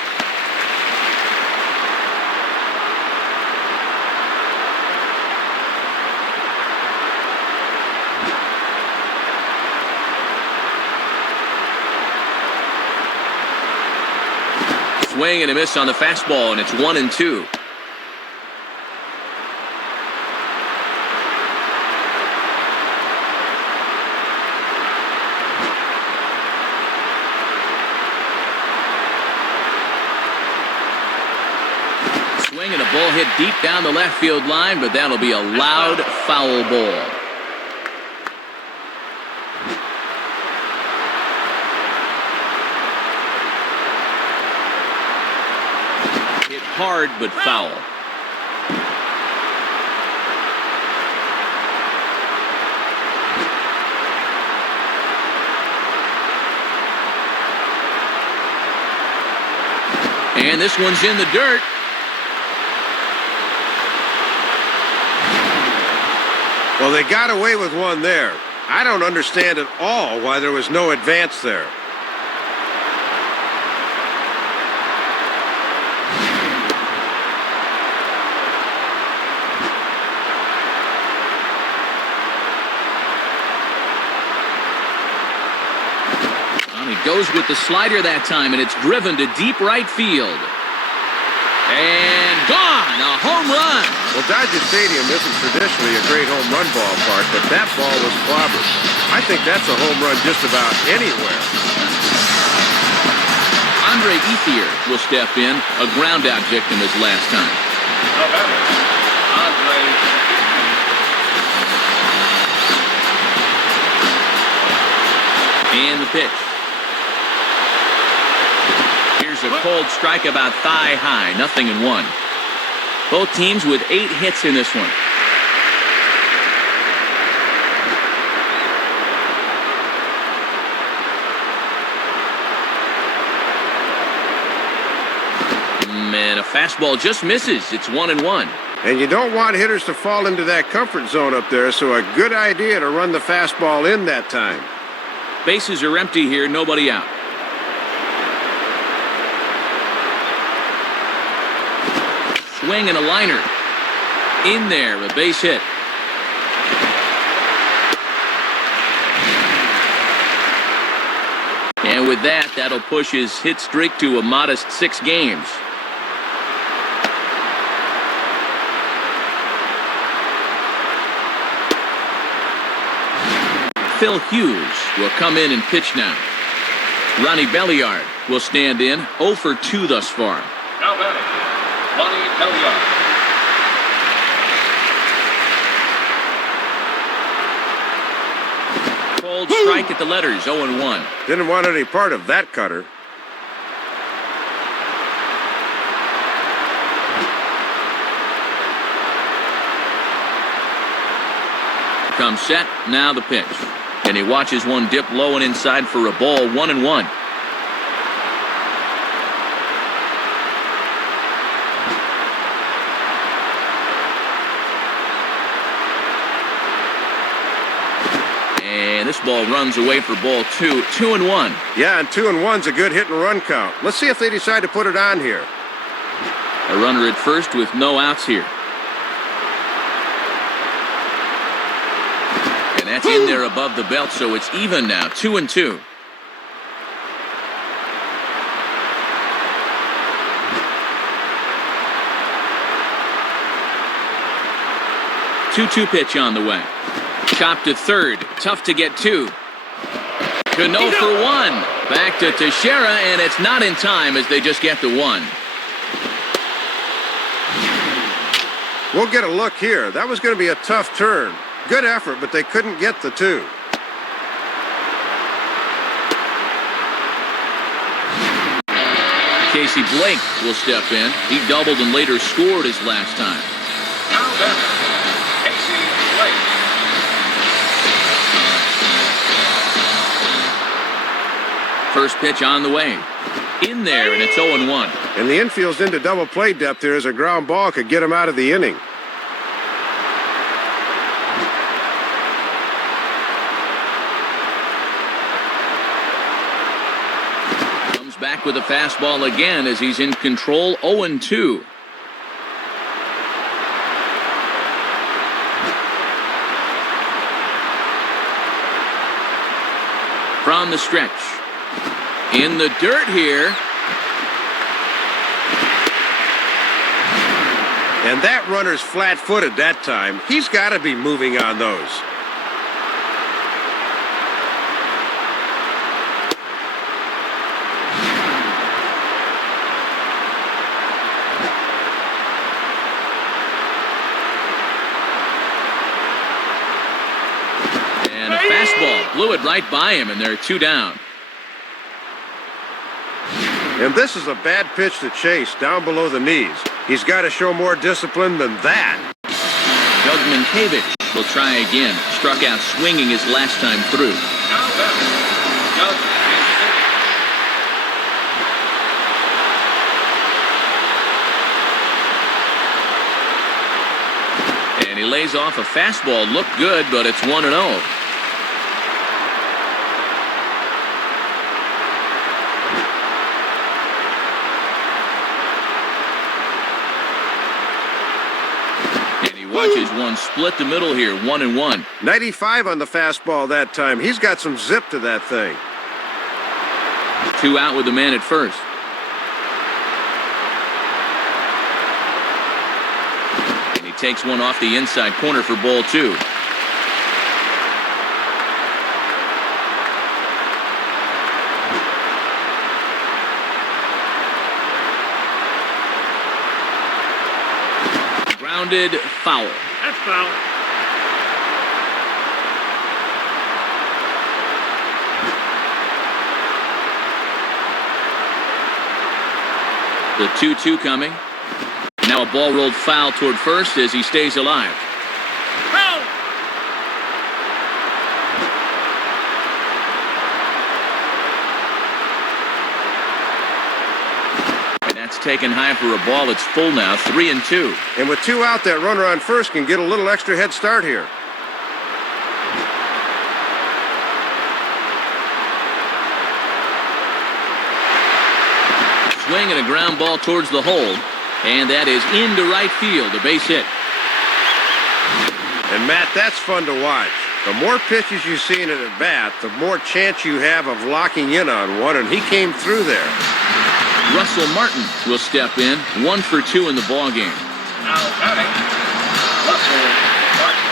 Swing and a miss on the fastball, and it's 1-2. Swing and a ball hit deep down the left field line, but that'll be a loud foul ball. Hit hard, but foul. And this one's in the dirt. Well, they got away with one there. I don't understand at all why there was no advance there. He goes with the slider that time, and it's driven to deep right field. And gone, a home run. Well, Dodger Stadium isn't traditionally a great home run ballpark, but that ball was clobbered. I think that's a home run just about anywhere. Andre Ethier will step in, a ground-out victim his last time. The batter, Andre. And the pitch. Here's a cold strike about thigh high, 0-1. Both teams with 8 hits in this one. And a fastball just misses. It's 1-1. And you don't want hitters to fall into that comfort zone up there, so a good idea to run the fastball in that time. Bases are empty here, nobody out. Swing and a liner. In there, a base hit. And with that, that'll push his hit streak to a modest 6 games. Phil Hughes will come in and pitch now. Ronnie Belliard will stand in, 0 for 2 thus far. Now batting, Ronnie Belliard. Cold strike at the letters, 0-1. Didn't want any part of that cutter. Comes set, now the pitch. And he watches one dip low and inside for a ball, 1-1. And this ball runs away for ball 2, 2-1. Yeah, and 2-1's a good hit and run count. Let's see if they decide to put it on here. A runner at first with no outs here. And that's in there above the belt, so it's even now, 2-2. Two-two pitch on the way. Chop to third. Tough to get to. Cano for 1. Back to Teixeira, and it's not in time as they just get to 1. We'll get a look here. That was going to be a tough turn. Good effort, but they couldn't get the 2. Casey Blake will step in. He doubled and later scored his last time. Now batting, Casey Blake. First pitch on the way. In there, and it's 0-1. And the infield's into double play depth here as a ground ball could get him out of the inning. Back with a fastball again as he's in control, 0-2. From the stretch. In the dirt here. And that runner's flat-footed that time. He's got to be moving on those. Fastball blew it right by him, and they're 2 down. And this is a bad pitch to Chase down below the knees. He's got to show more discipline than that. Doug Minkiewicz will try again. Struck out swinging his last time through. Now batting, Doug Minkiewicz. And he lays off a fastball. Looked good, but it's 1-0. Watches one split the middle here, 1-1. 95 on the fastball that time. He's got some zip to that thing. 2 out with the man at first. And he takes one off the inside corner for ball 2. Grounded foul. That's foul. The 2-2 coming. Now a ball rolled foul toward first as he stays alive. Foul. That's taken high for a ball. It's full now, 3-2. And with 2 out, that runner on first can get a little extra head start here. Swing and a ground ball towards the hole. And that is into right field, a base hit. And Matt, that's fun to watch. The more pitches you see in an at-bat, the more chance you have of locking in on one, and he came through there. Russell Martin will step in, 1 for 2 in the ballgame. Now batting, Russell Martin.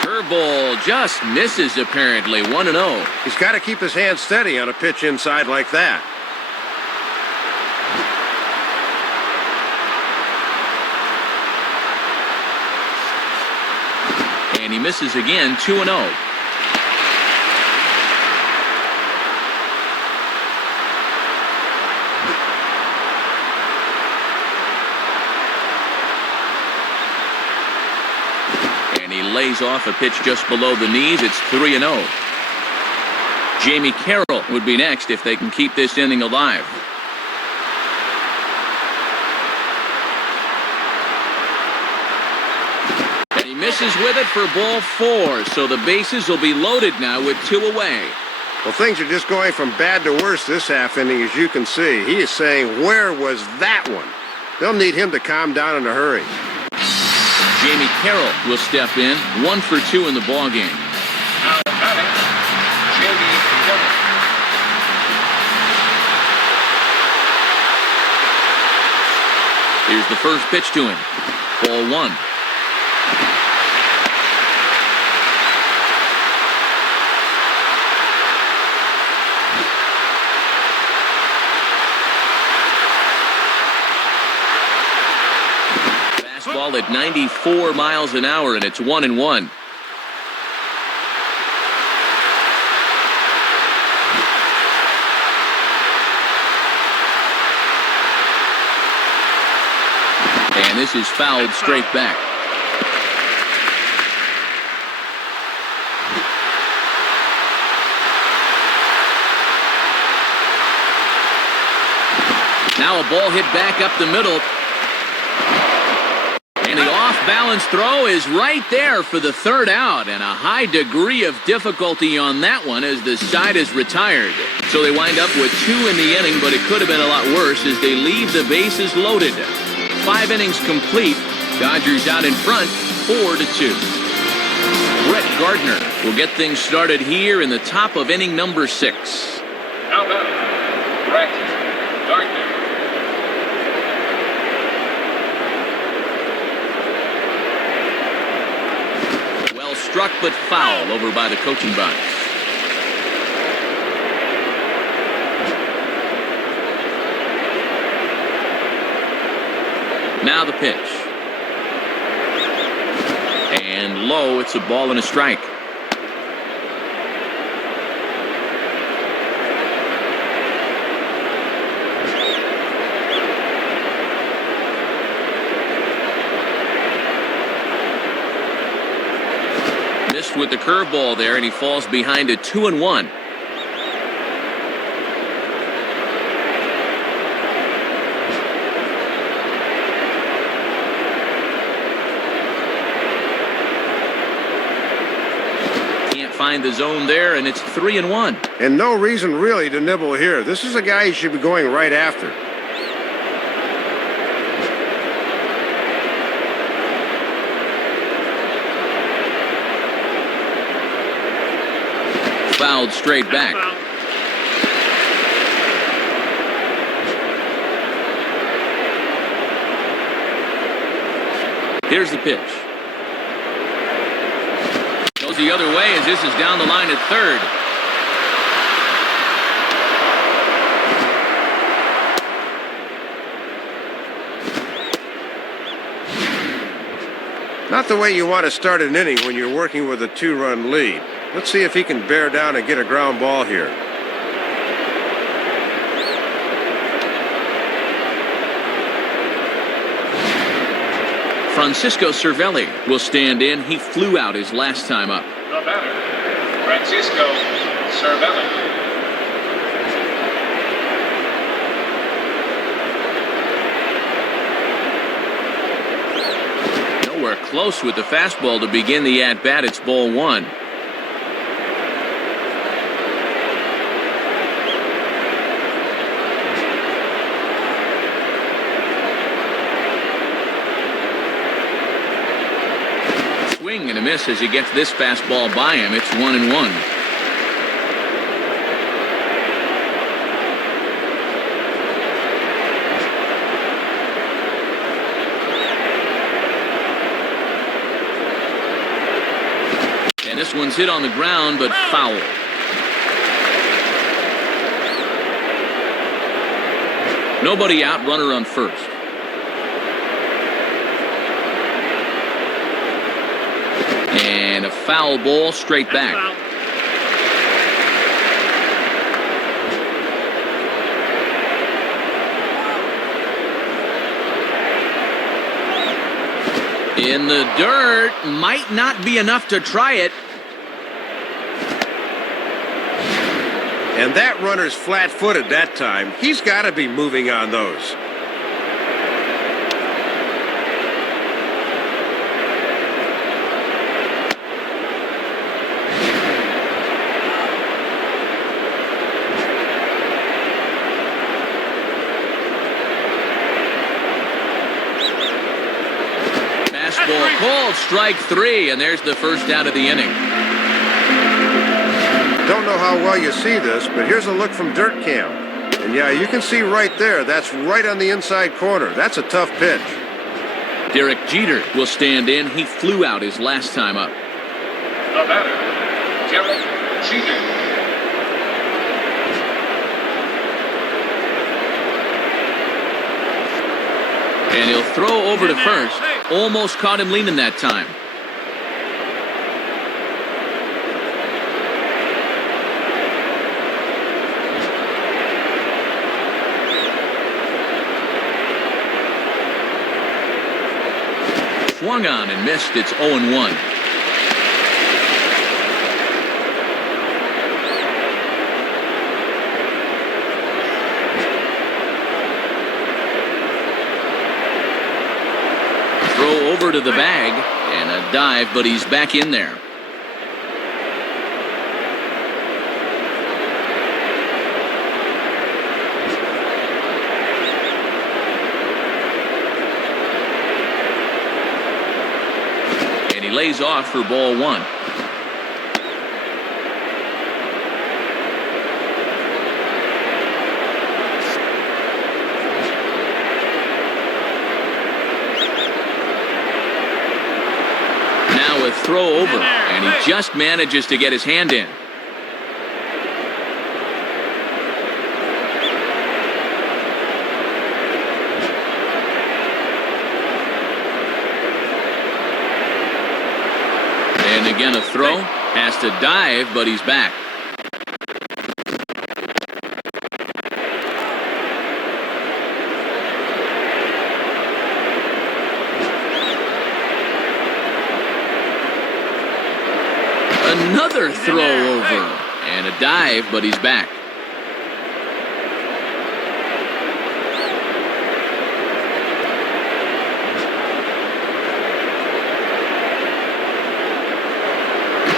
Curveball just misses apparently, 1-0. He's got to keep his hand steady on a pitch inside like that. And he misses again, 2-0. Lays off a pitch just below the knees. It's 3-0. Jamie Carroll would be next if they can keep this inning alive. And he misses with it for ball 4, so the bases will be loaded now with 2 away. Well, things are just going from bad to worse this half inning, as you can see. He is saying, where was that one? They'll need him to calm down in a hurry. Jamie Carroll will step in, 1 for 2 in the ballgame. Now batting, Jamie Carroll. Here's the first pitch to him. Ball 1. Fastball at 94 miles an hour, and it's 1-1. And this is fouled straight back. Now a ball hit back up the middle. And the off-balance throw is right there for the third out, and a high degree of difficulty on that one as the side is retired. So they wind up with 2 in the inning, but it could have been a lot worse as they leave the bases loaded. 5 innings complete. Dodgers out in front, 4-2. Brett Gardner will get things started here in the top of inning number 6. Now batting, Brett Gardner. Well struck but foul over by the coaching box. Now the pitch. And low, it's a ball and a strike. Missed with the curveball there, and he falls behind a 2-1. find the zone there, and it's 3-1. And no reason really to nibble here. This is a guy you should be going right after. Fouled straight back. Foul. Here's the pitch. Goes the other way as this is down the line at third. Not the way you want to start an inning when you're working with a 2-run lead. Let's see if he can bear down and get a ground ball here. Francisco Cervelli will stand in. He flew out his last time up. The batter, Francisco Cervelli. Nowhere close with the fastball to begin the at-bat. It's ball one. Swing and a miss as he gets this fastball by him. It's 1-1. And this one's hit on the ground, but foul. Nobody out, runner on first. And a foul ball straight back. Foul. In the dirt, might not be enough to try it. And that runner's flat-footed that time. He's got to be moving on those. Fastball called, strike three, and there's the first out of the inning. Don't know how well you see this, but here's a look from dirt cam. And yeah, you can see right there, that's right on the inside corner. That's a tough pitch. Derek Jeter will stand in. He flew out his last time up. The batter, Derek Jeter. And he'll throw over to first. Almost caught him leaning that time. Swung on and missed. It's 0-1. Throw over to the bag and a dive, but he's back in there. And he lays off for ball one. Now a throw over, and he just manages to get his hand in. And again a throw, has to dive, but he's back. Another throw over and a dive, but he's back.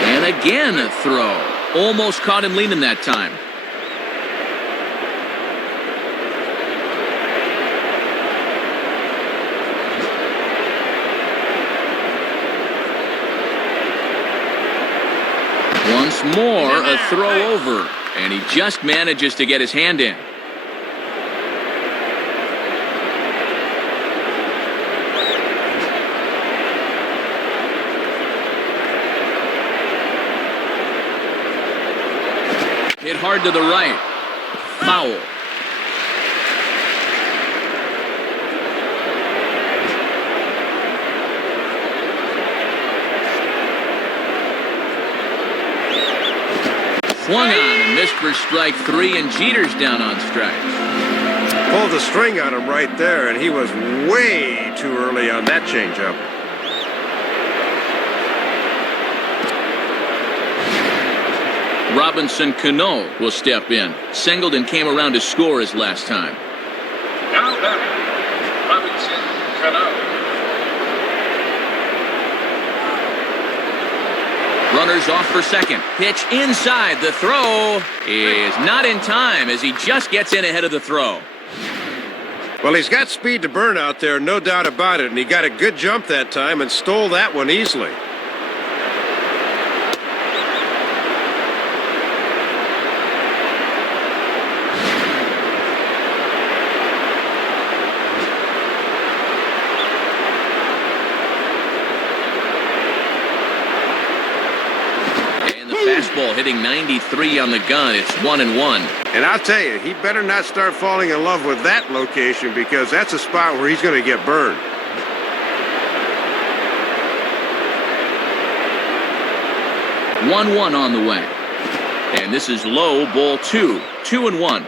And again a throw. Almost caught him leaning that time. Once more, a throw over, and he just manages to get his hand in. Hit hard to the right. Foul. Swung on and missed for strike 3, and Jeter's down on strikes. Pulled the string on him right there, and he was way too early on that changeup. Robinson Cano will step in. Singleton came around to score his last time. Now batting, Robinson Cano. Runners off for second. Pitch inside. The throw is not in time as he just gets in ahead of the throw. Well, he's got speed to burn out there, no doubt about it, and he got a good jump that time and stole that one easily. Fastball hitting 93 on the gun. It's 1-1. And I'll tell you, he better not start falling in love with that location because that's a spot where he's going to get burned. One on the way. And this is low, ball 2. 2-1.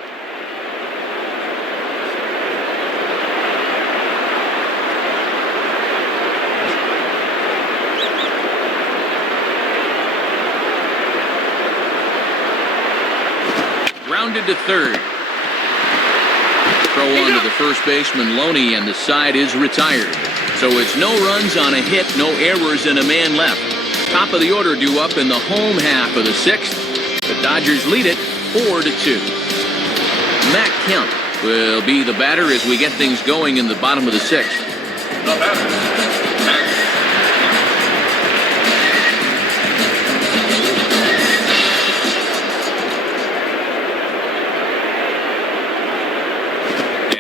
Rounded to third. Throw on to the first baseman, Loney, and the side is retired. So it's no runs on a hit, no errors, and a man left. Top of the order due up in the home half of the 6th. The Dodgers lead it 4-2. Matt Kemp will be the batter as we get things going in the bottom of the 6th. The batter, Matt.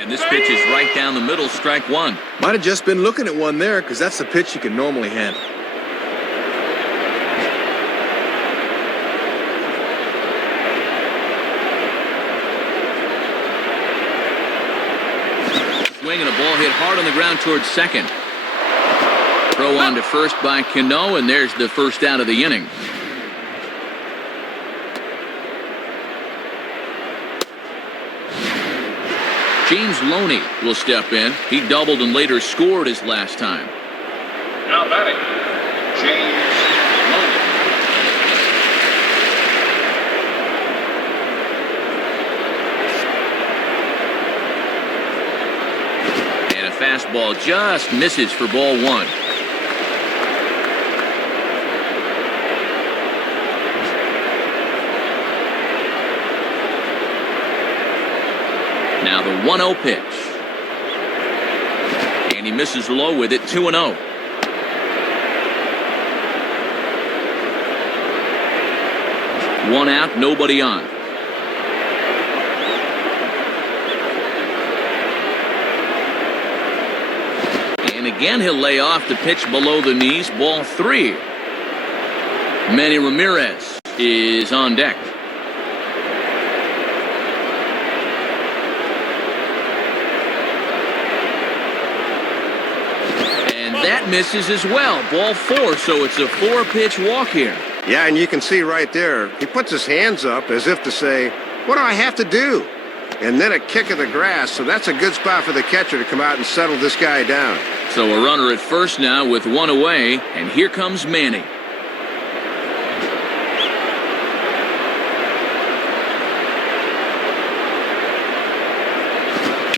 This pitch is right down the middle, strike 1. Might have just been looking at one there because that's the pitch you can normally handle. Swing and a ball hit hard on the ground towards second. Throw on to first by Cano, and there's the first out of the inning. James Loney will step in. He doubled and later scored his last time. Now batting, James Loney. And a fastball just misses for ball 1. Now the 1-0 pitch. And he misses low with it, 2-0. One out, nobody on. And again he'll lay off the pitch below the knees, ball 3. Manny Ramirez is on deck. That misses as well. Ball 4, so it's a 4-pitch walk here. Yeah, and you can see right there, he puts his hands up as if to say, what do I have to do? And then a kick of the grass, so that's a good spot for the catcher to come out and settle this guy down. So a runner at first now with 1 away, and here comes Manny.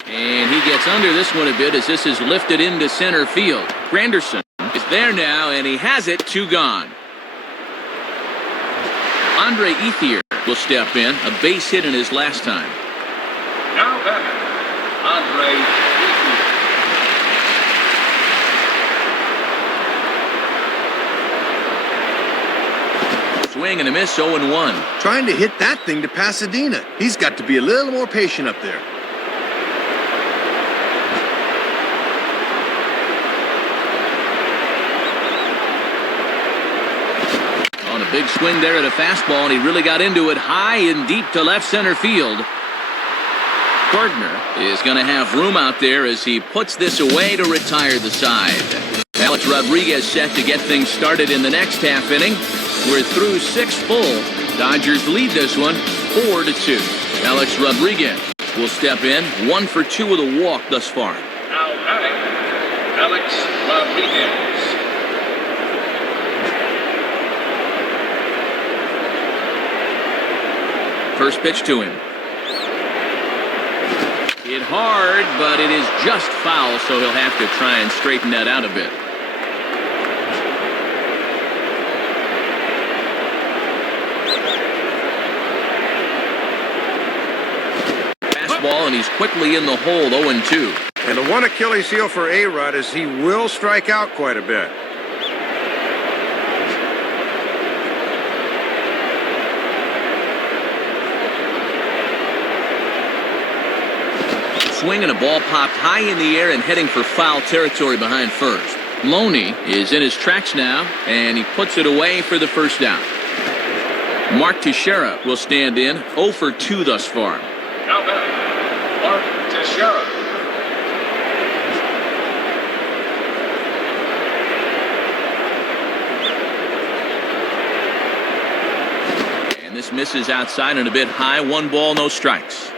And he gets under this one a bit as this is lifted into center field. Granderson is there now, and he has it, 2 gone. Andre Ethier will step in, a base hit in his last time. Now batting, Andre Ethier. Swing and a miss, 0-1. Trying to hit that thing to Pasadena. He's got to be a little more patient up there. On a big swing there at a fastball, and he really got into it high and deep to left center field. Gardner is going to have room out there as he puts this away to retire the side. Alex Rodriguez set to get things started in the next half inning. We're through 6 full. Dodgers lead this one 4-2. Alex Rodriguez will step in, 1 for 2 with a walk thus far. Now batting, Alex Rodriguez. First pitch to him. Hit hard, but it is just foul, so he'll have to try and straighten that out a bit. Fastball, and he's quickly in the hole, 0-2. And the one Achilles heel for A-Rod is he will strike out quite a bit. Swing and a ball popped high in the air and heading for foul territory behind first. Loney is in his tracks now, and he puts it away for the first down. Mark Teixeira will stand in, 0 for 2 thus far. Now batting, Mark Teixeira. And this misses outside and a bit high. 1 ball, no strikes.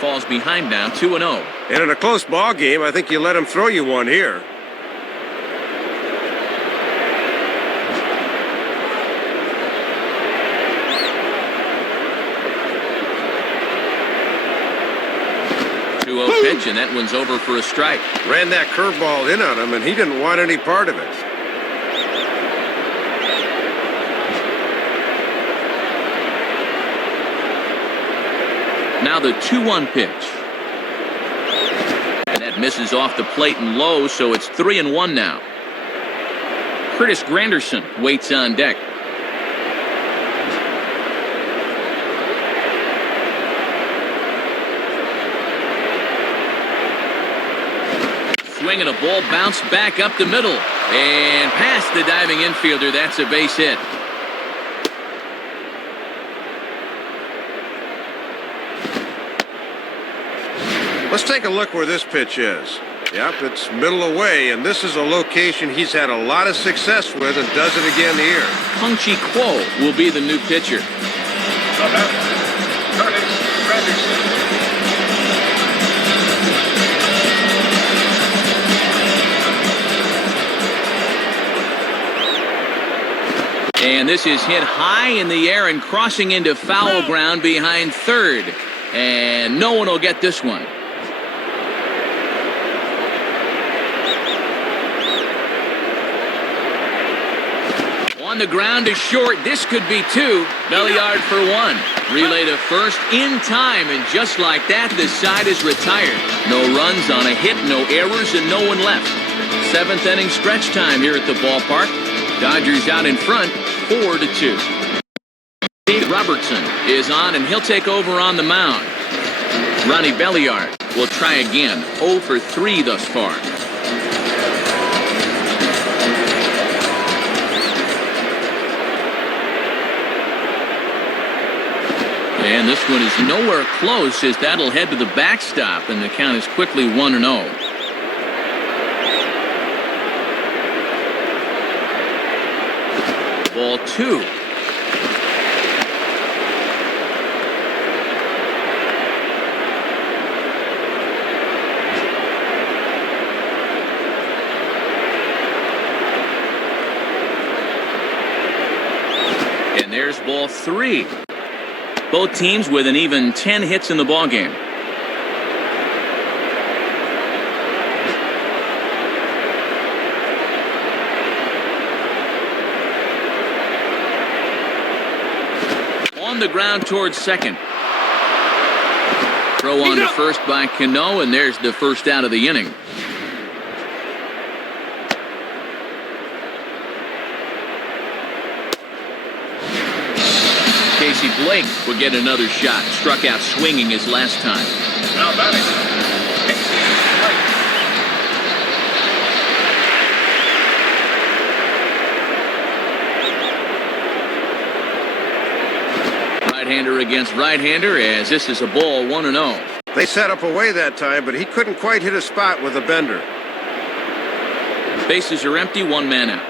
Falls behind now, 2-0. And in a close ball game, I think you let him throw you one here. Pitch, and that one's over for a strike. Ran that curveball in on him, and he didn't want any part of it. Now the 2-1 pitch. And that misses off the plate and low, so it's 3-1 now. Curtis Granderson waits on deck. Swing and a ball bounced back up the middle and past the diving infielder. That's a base hit. Let's take a look where this pitch is. Yep, it's middle away, and this is a location he's had a lot of success with and does it again here. Hung-Chi Kuo will be the new pitcher. The batter, Curtis Granderson. And this is hit high in the air and crossing into foul ground behind third. And no one will get this one. On the ground is short. This could be 2. Belliard for 1. Relay to first in time, and just like that, the side is retired. No runs on a hit, no errors, and no one left. 7th inning stretch time here at the ballpark. Dodgers out in front, 4-2. Dave Robertson is on, and he'll take over on the mound. Ronnie Belliard will try again, 0 for 3 thus far. And this one is nowhere close, as that'll head to the backstop, and the count is quickly 1-0. Ball 2. And there's ball 3. Both teams with an even 10 hits in the ballgame. On the ground towards second. Throw on to first by Cano, and there's the first out of the inning. Casey Blake will get another shot. Struck out swinging his last time. Now batting, Casey Blake. Right-hander against right-hander, as this is a ball 1-0. They set up away that time, but he couldn't quite hit a spot with a bender. Bases are empty, one man out.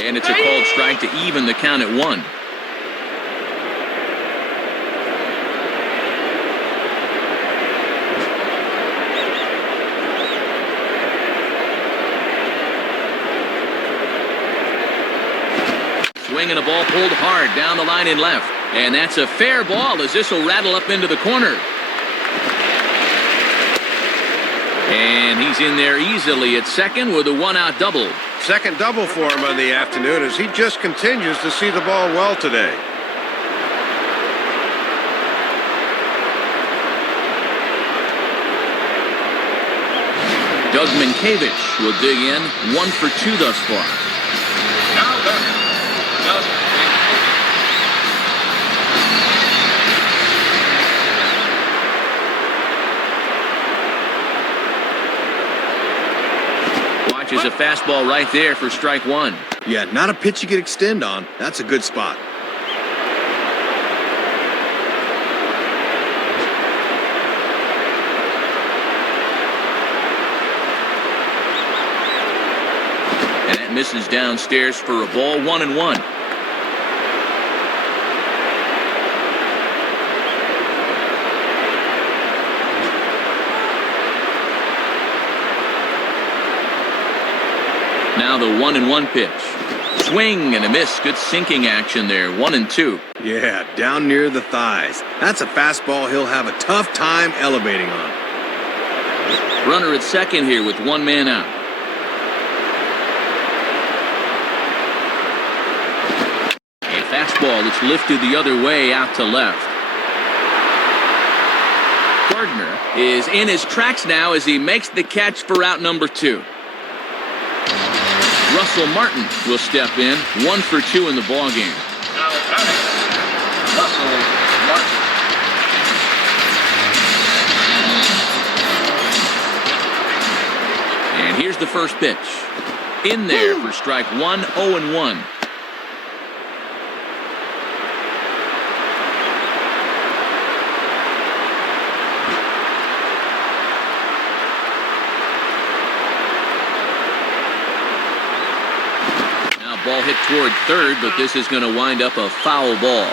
And it's a called strike to even the count at 1. Swing and a ball pulled hard down the line in left. And that's a fair ball as this will rattle up into the corner. And he's in there easily at second with a one-out double. Second double for him on the afternoon as he just continues to see the ball well today. Doug Minkiewicz will dig in, 1 for 2 thus far. Now batting, Doug Watches a fastball right there for strike 1. Yeah, not a pitch you could extend on. That's a good spot. And that misses downstairs for a ball, 1-1. Now the 1-1 pitch. Swing and a miss. Good sinking action there. 1-2. Yeah, down near the thighs. That's a fastball he'll have a tough time elevating on. Runner at second here with one man out. A fastball that's lifted the other way out to left. Gardner is in his tracks now as he makes the catch for out number 2. Russell Martin will step in, 1 for 2 in the ballgame. Now batting, Russell Martin. And here's the first pitch. In there for strike 1, 0-1. Ball hit toward third, but this is going to wind up a foul ball.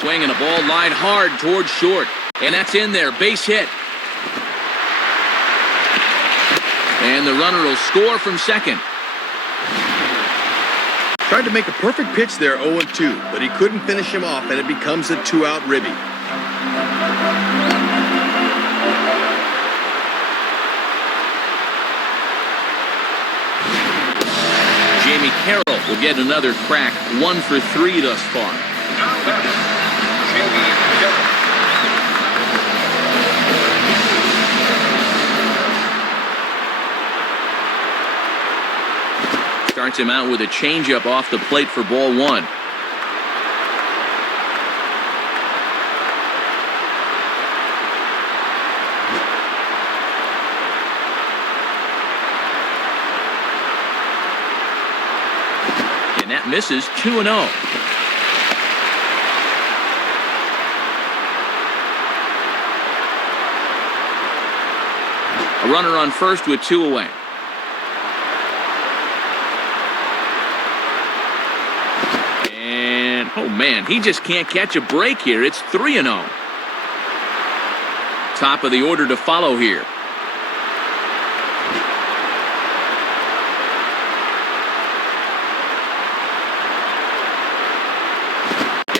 Swing and a ball lined hard towards short. And that's in there. Base hit. And the runner will score from second. Tried to make a perfect pitch there, 0-2, but he couldn't finish him off, and it becomes a 2-out ribby. Jamie Carroll will get another crack, 1 for 3 thus far. Now batting, Jamie Carroll. Starts him out with a changeup off the plate for ball 1. And that misses, 2-0. A runner on first with 2 away. Oh, man, he just can't catch a break here. It's 3-0. Top of the order to follow here.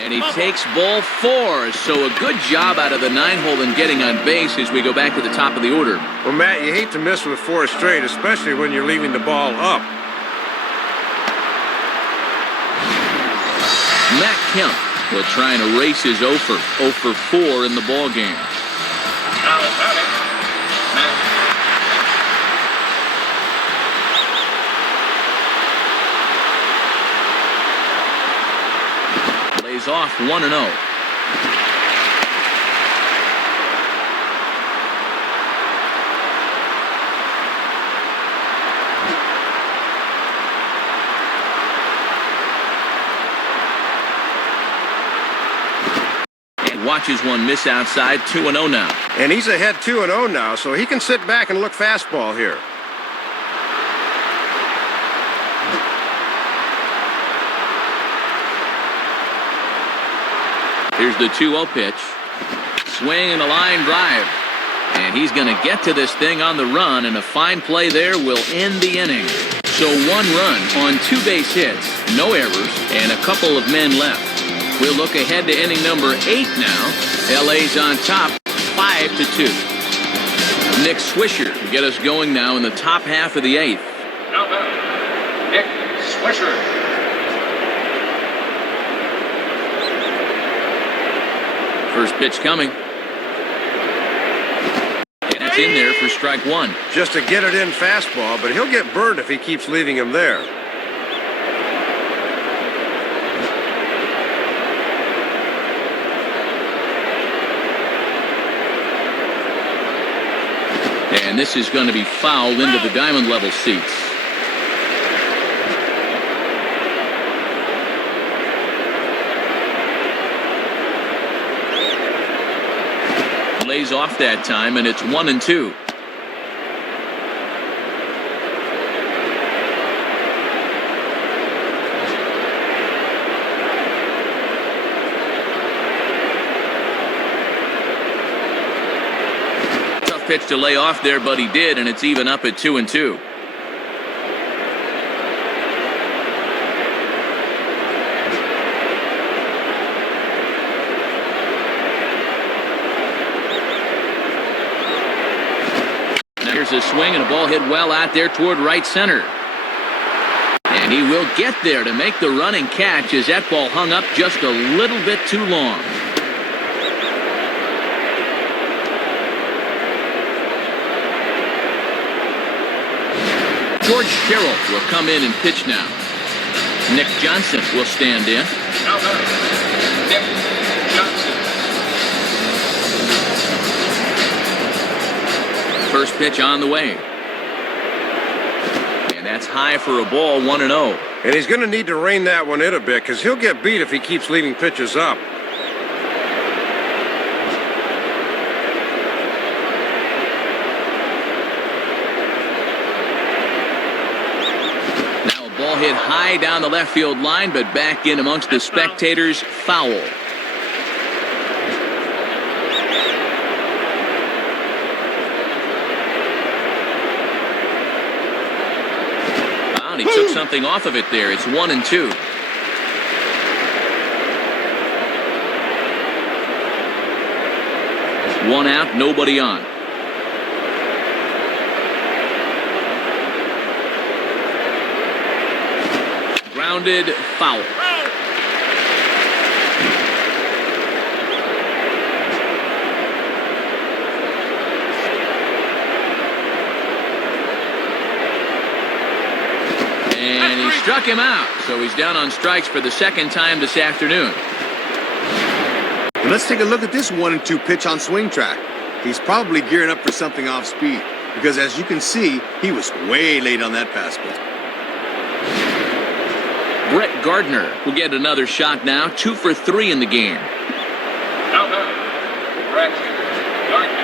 And he takes ball 4, so a good job out of the 9-hole in getting on base as we go back to the top of the order. Well, Matt, you hate to miss with 4 straight, especially when you're leaving the ball up. Matt Kemp will try and erase his 0 for 4 in the ball game. Now batting, Matt. Lays off 1-0. Watches one miss outside, 2-0 now. And he's ahead 2-0 now, so he can sit back and look fastball here. Here's the 2-0 pitch. Swing and a line drive. And he's going to get to this thing on the run, and a fine play there will end the inning. So 1 run on 2 base hits, no errors, and a couple of men left. We'll look ahead to inning number 8 now. LA's on top, 5-2. Nick Swisher will get us going now in the top half of the 8th. Now batting, Nick Swisher. First pitch coming. And it's in there for strike 1. Just a get-it-in fastball, but he'll get burned if he keeps leaving him there. And this is going to be fouled into the diamond level seats. Lays off that time, and it's 1-2. Pitch to lay off there, but he did, and it's even up at 2-2. Now here's a swing and a ball hit well out there toward right center. And he will get there to make the running catch as that ball hung up just a little bit too long. George Sherrill will come in and pitch now. Nick Johnson will stand in. Now batting, Nick Johnson. First pitch on the way. And that's high for a ball, 1-0. And he's going to need to rein that one in a bit because he'll get beat if he keeps leaving pitches up. Ball hit high down the left field line, but back in amongst the spectators, foul. And he took something off of it there. It's 1-2. One out, nobody on. Grounded, foul. And he struck him out, so he's down on strikes for the second time this afternoon. And let's take a look at this 1-2 pitch on swing track. He's probably gearing up for something off speed because, as you can see, he was way late on that fastball. Brett Gardner will get another shot now, 2 for 3 in the game. Now batting, Brett Gardner.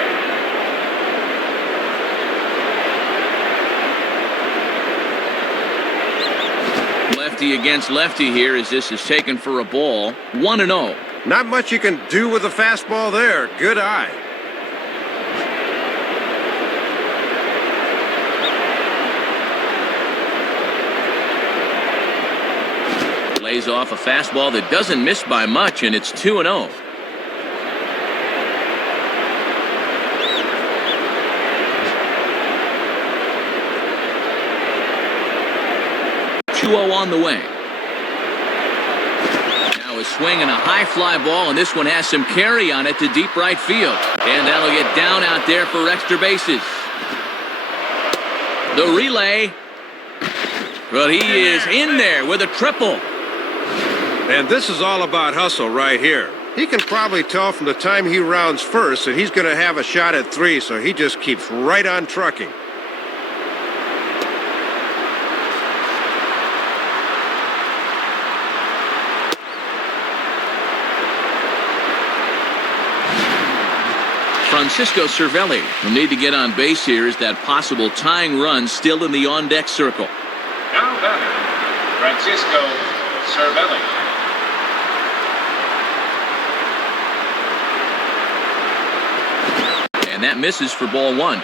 Lefty against lefty here as this is taken for a ball. 1-0. Not much you can do with a fastball there. Good eye. Lays off a fastball that doesn't miss by much, and it's 2-0. On the way. Now a swing and a high fly ball, and this one has some carry on it to deep right field. And that'll get down out there for extra bases. The relay. But he is in there with a triple. And this is all about hustle right here. He can probably tell from the time he rounds first that he's going to have a shot at 3, so he just keeps right on trucking. Francisco Cervelli will need to get on base here as that possible tying run still in the on-deck circle. Now batter, Francisco Cervelli. And that misses for ball 1.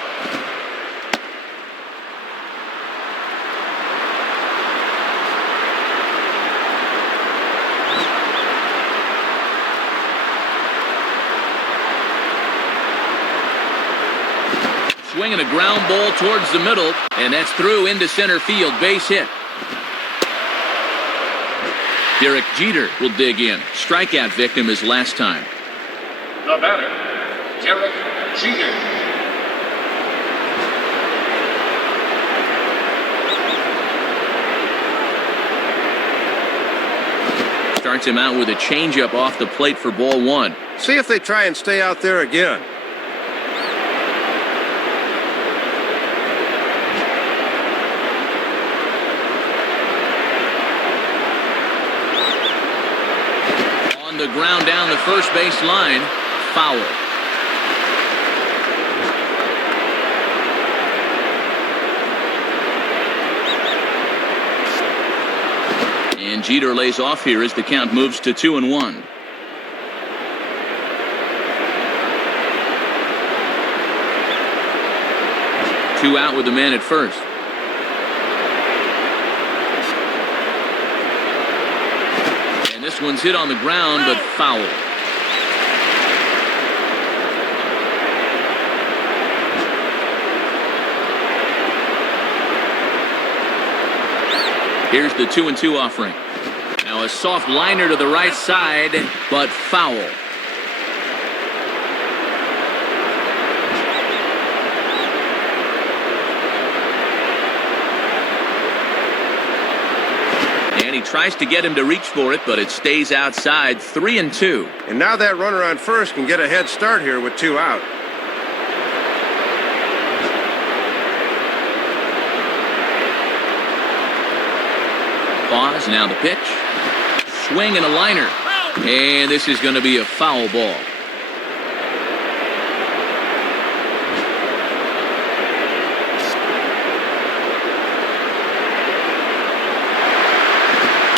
Swinging a ground ball towards the middle, and that's through into center field. Base hit. Derek Jeter will dig in. Strikeout victim his last time. The batter, Derek Jeter. Starts him out with a changeup off the plate for ball 1. See if they try and stay out there again. The ground down the first base line. Foul. And Jeter lays off here as the count moves to 2-1. Two out with the man at first. This one's hit on the ground, but foul. Here's the 2-2 offering. Now a soft liner to the right side, but foul. And he tries to get him to reach for it, but it stays outside. 3-2. And now that runner on first can get a head start here with 2 out. Pause, now the pitch. Swing and a liner. And this is going to be a foul ball.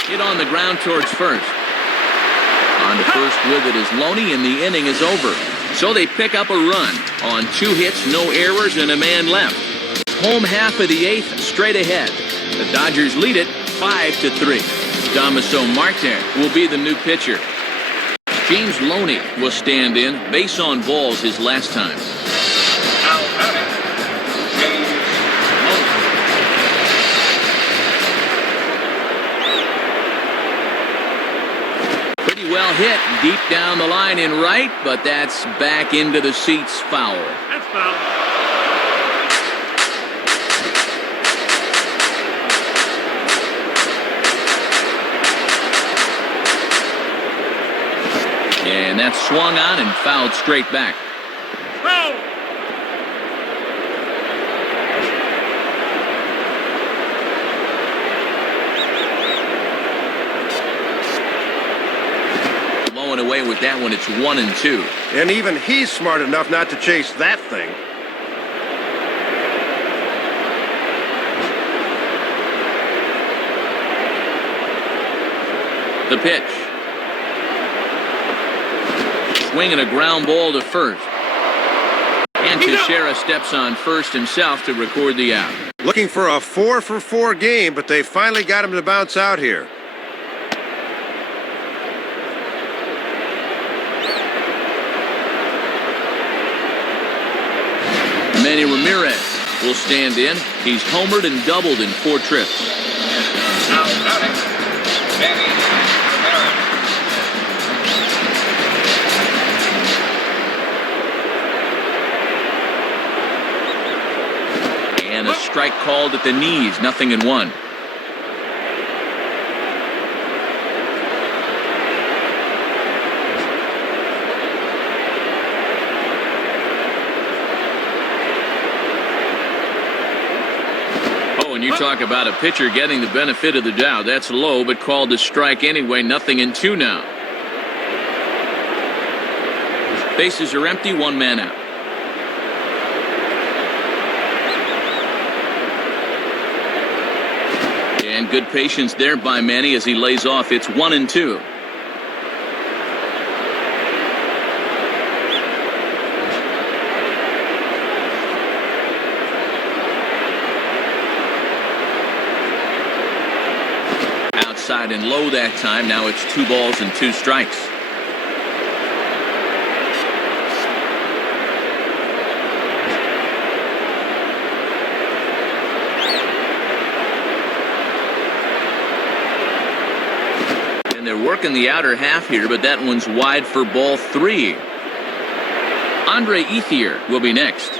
Hit on the ground towards first. On to first with it is Loney, and the inning is over. So they pick up a run on 2 hits, no errors, and a man left. Home half of the 8th, straight ahead. The Dodgers lead it 5-3. Damaso Marte will be the new pitcher. James Loney will stand in. Base on balls his last time. Now batting, James Loney. Pretty well hit deep down the line in right, but that's back into the seats. Foul. That's foul. And that's swung on and fouled straight back. Foul. Blowing away with that one, it's 1-2. And even he's smart enough not to chase that thing. The pitch. Swinging a ground ball to first. And Teixeira steps on first himself to record the out. Looking for a 4-for-4 game, but they finally got him to bounce out here. Manny Ramirez will stand in. He's homered and doubled in 4 trips. Now batting, Manny Ramirez. And a strike called at the knees, 0-1. Oh, and you talk about a pitcher getting the benefit of the doubt. That's low, but called a strike anyway, 0-2 now. Bases are empty, 1 man out. And good patience there by Manny as he lays off. It's 1-2. Outside and low that time. Now it's 2 balls and 2 strikes. And they're working the outer half here, but that one's wide for ball 3. Andre Ethier will be next.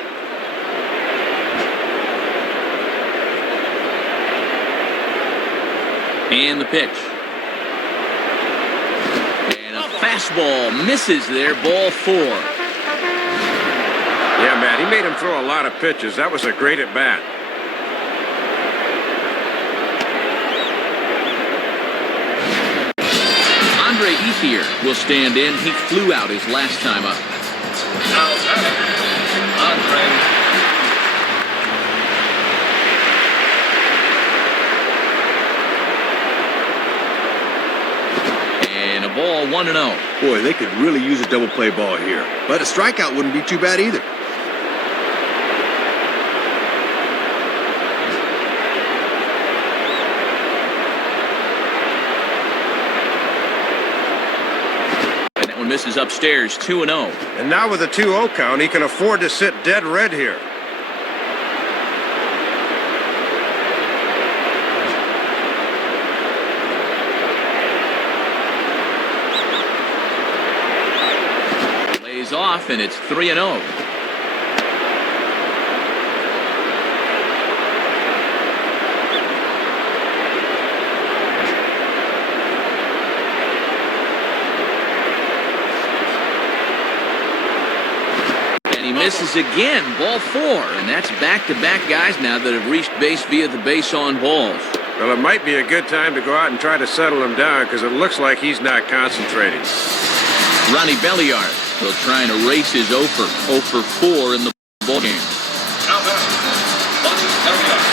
And the pitch. And a fastball misses there, ball 4. Yeah, Matt, he made him throw a lot of pitches. That was a great at-bat. Andre Ethier will stand in. He flew out his last time up. Now batting, Andre. And a ball, 1-0. Boy, they could really use a double play ball here. But a strikeout wouldn't be too bad either. Misses upstairs, 2-0. And now with a 2-0 count, he can afford to sit dead red here. Lays off, and it's 3-0. He misses again, ball 4, and that's back-to-back guys now that have reached base via the base on balls. Well, it might be a good time to go out and try to settle him down because it looks like he's not concentrating. Ronnie Belliard will try and erase his 0 for 4 in the ballgame. Now batting, Ronnie Belliard.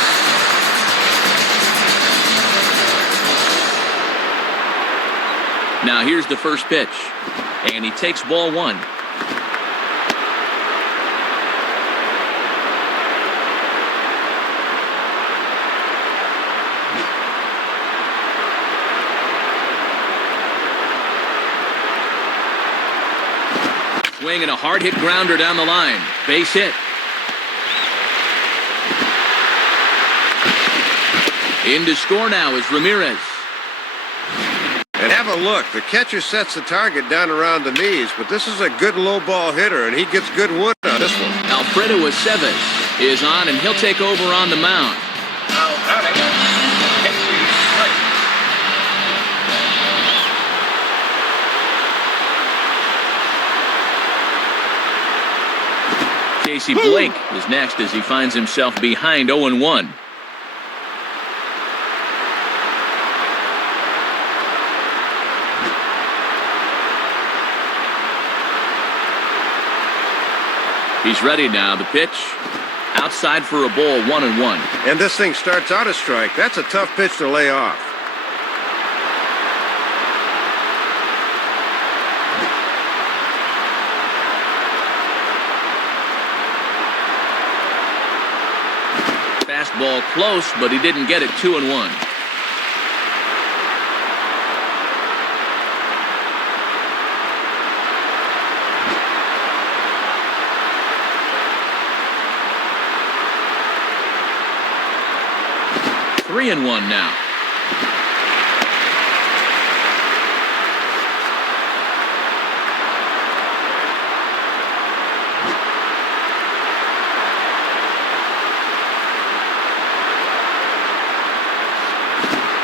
Now here's the first pitch, and he takes ball 1. Swing and a hard hit grounder down the line. Base hit. In to score now is Ramirez. And have a look. The catcher sets the target down around the knees, but this is a good low ball hitter, and he gets good wood on this one. Alfredo Aceves is on, and he'll take over on the mound. Now batting, Casey Blake. Casey Blake is next as he finds himself behind 0-1. He's ready now. The pitch outside for a ball, 1-1. And this thing starts out a strike. That's a tough pitch to lay off. Fastball close, but he didn't get it. 2-1. Three and one now.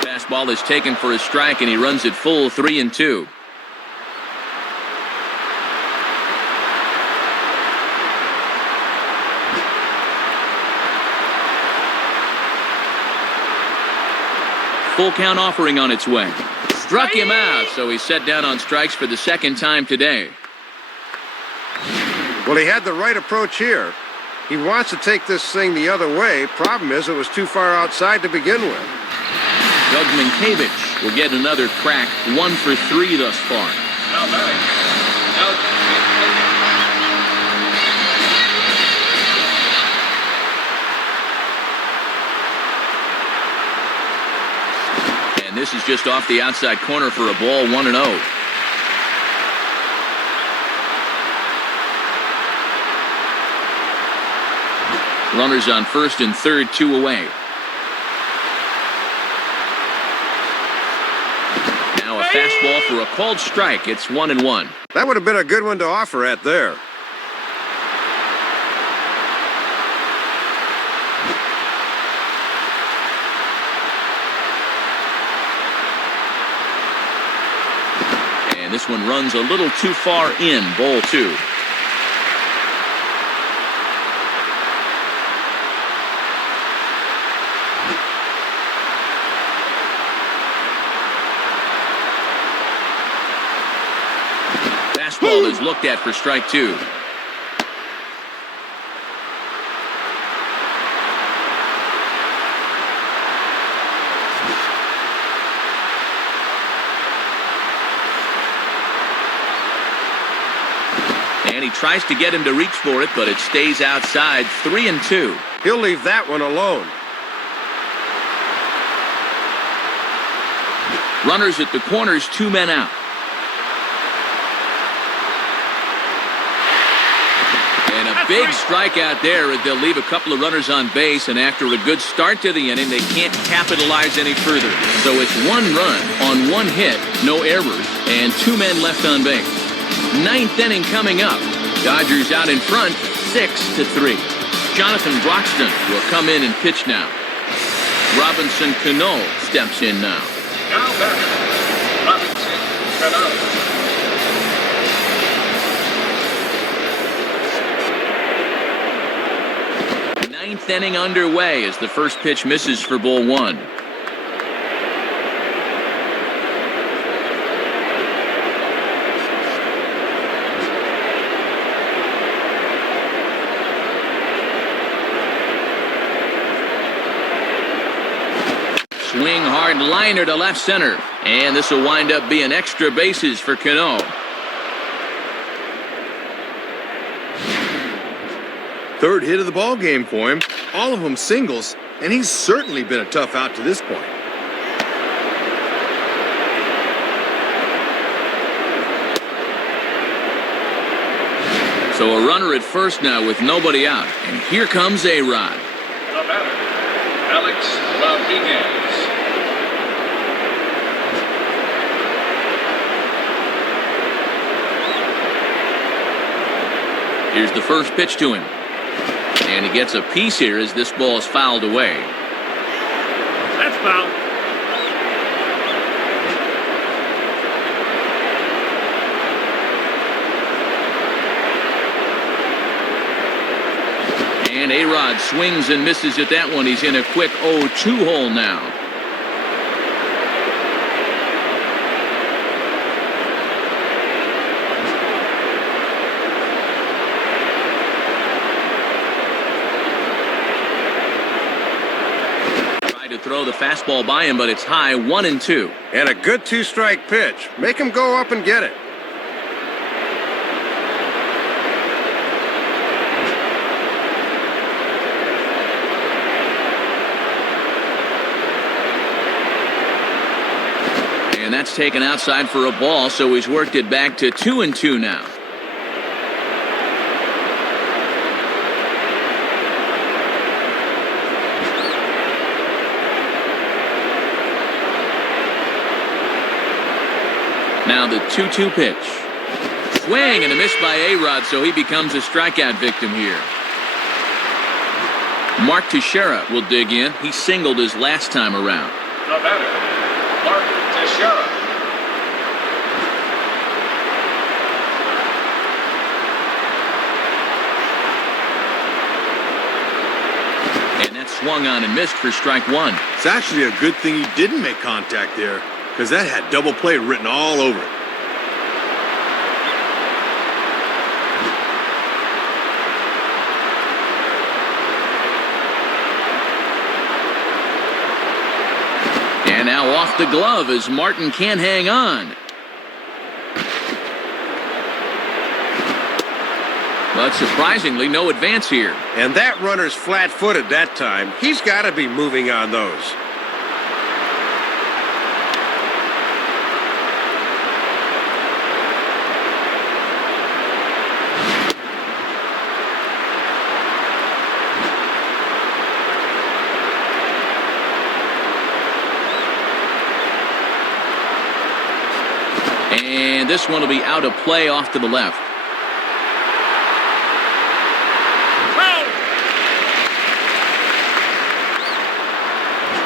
Fastball is taken for a strike, and he runs it full. 3-2. Full count offering on its way. Struck him out, so he's set down on strikes for the second time today. Well, he had the right approach here. He wants to take this thing the other way. Problem is, it was too far outside to begin with. Doug Minkiewicz will get another crack. 1 for 3 thus far. Now batting, Doug Minkiewicz. And this is just off the outside corner for a ball. 1-0. Runners on first and third, 2 away. Now a fastball for a called strike. It's 1-1. That would have been a good one to offer at there. And this one runs a little too far in. Ball 2. Fastball is looked at for strike 2. And he tries to get him to reach for it, but it stays outside. 3-2. He'll leave that one alone. Runners at the corners, 2 men out. And a big strikeout there. They'll leave a couple of runners on base, and after a good start to the inning, they can't capitalize any further. So it's 1 run on 1 hit, no errors, and 2 men left on base. 9th inning coming up. Dodgers out in front, 6-3. Jonathan Broxton will come in and pitch now. Robinson Cano steps in now. Now batting, Robinson Cano. Ninth inning underway as the first pitch misses for ball 1. Swing hard liner to left center. And this will wind up being extra bases for Cano. Third hit of the ball game for him. All of them singles, and he's certainly been a tough out to this point. So a runner at first now with nobody out. And here comes A-Rod. The batter, Alex Rodriguez. Here's the first pitch to him. And he gets a piece here as this ball is fouled away. That's foul. And A-Rod swings and misses at that one. He's in a quick 0-2 hole now. Throw the fastball by him, but it's high. 1-2. And a good 2-strike pitch. Make him go up and get it. And that's taken outside for a ball, so he's worked it back to 2-2 now. Now the 2-2 pitch. Swing and a miss by A-Rod, so he becomes a strikeout victim here. Mark Teixeira will dig in. He singled his last time around. The batter, Mark Teixeira. And that swung on and missed for strike one. It's actually a good thing he didn't make contact there, because that had double play written all over it. And now off the glove as Martin can't hang on. But surprisingly, no advance here. And that runner's flat-footed that time. He's got to be moving on those. And this one will be out of play off to the left.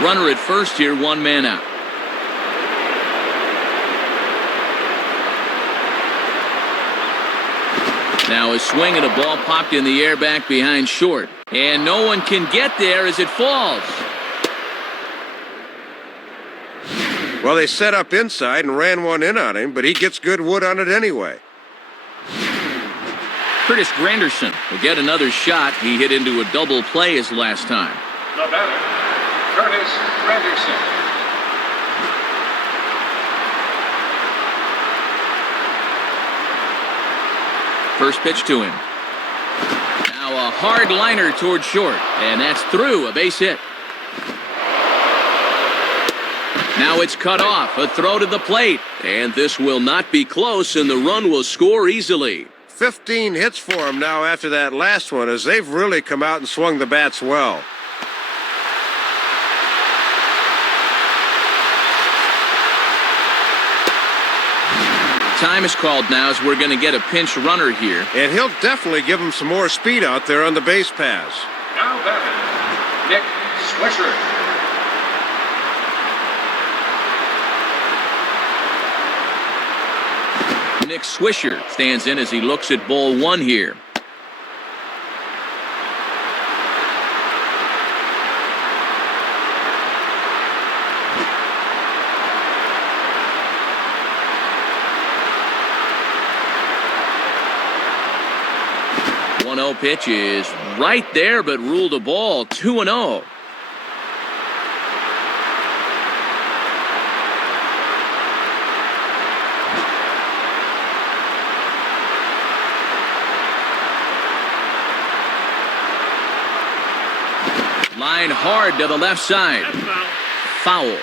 Runner at first here, one man out. Now a swing and a ball popped in the air back behind short. And no one can get there as it falls. Well, they set up inside and ran one in on him, but he gets good wood on it anyway. Curtis Granderson will get another shot. He hit into a double play his last time. The batter, Curtis Granderson. First pitch to him. Now a hard liner toward short, and that's through, a base hit. Now it's cut off, a throw to the plate, and this will not be close, and the run will score easily. 15 hits for him now after that last one, as they've really come out and swung the bats well. Time is called now as we're going to get a pinch runner here. And he'll definitely give him some more speed out there on the base pass. Now batting, Nick Swisher. Nick Swisher stands in as he looks at ball one here. The 1-0 pitch is right there, but ruled a ball. 2-0. Line hard to the left side. Foul.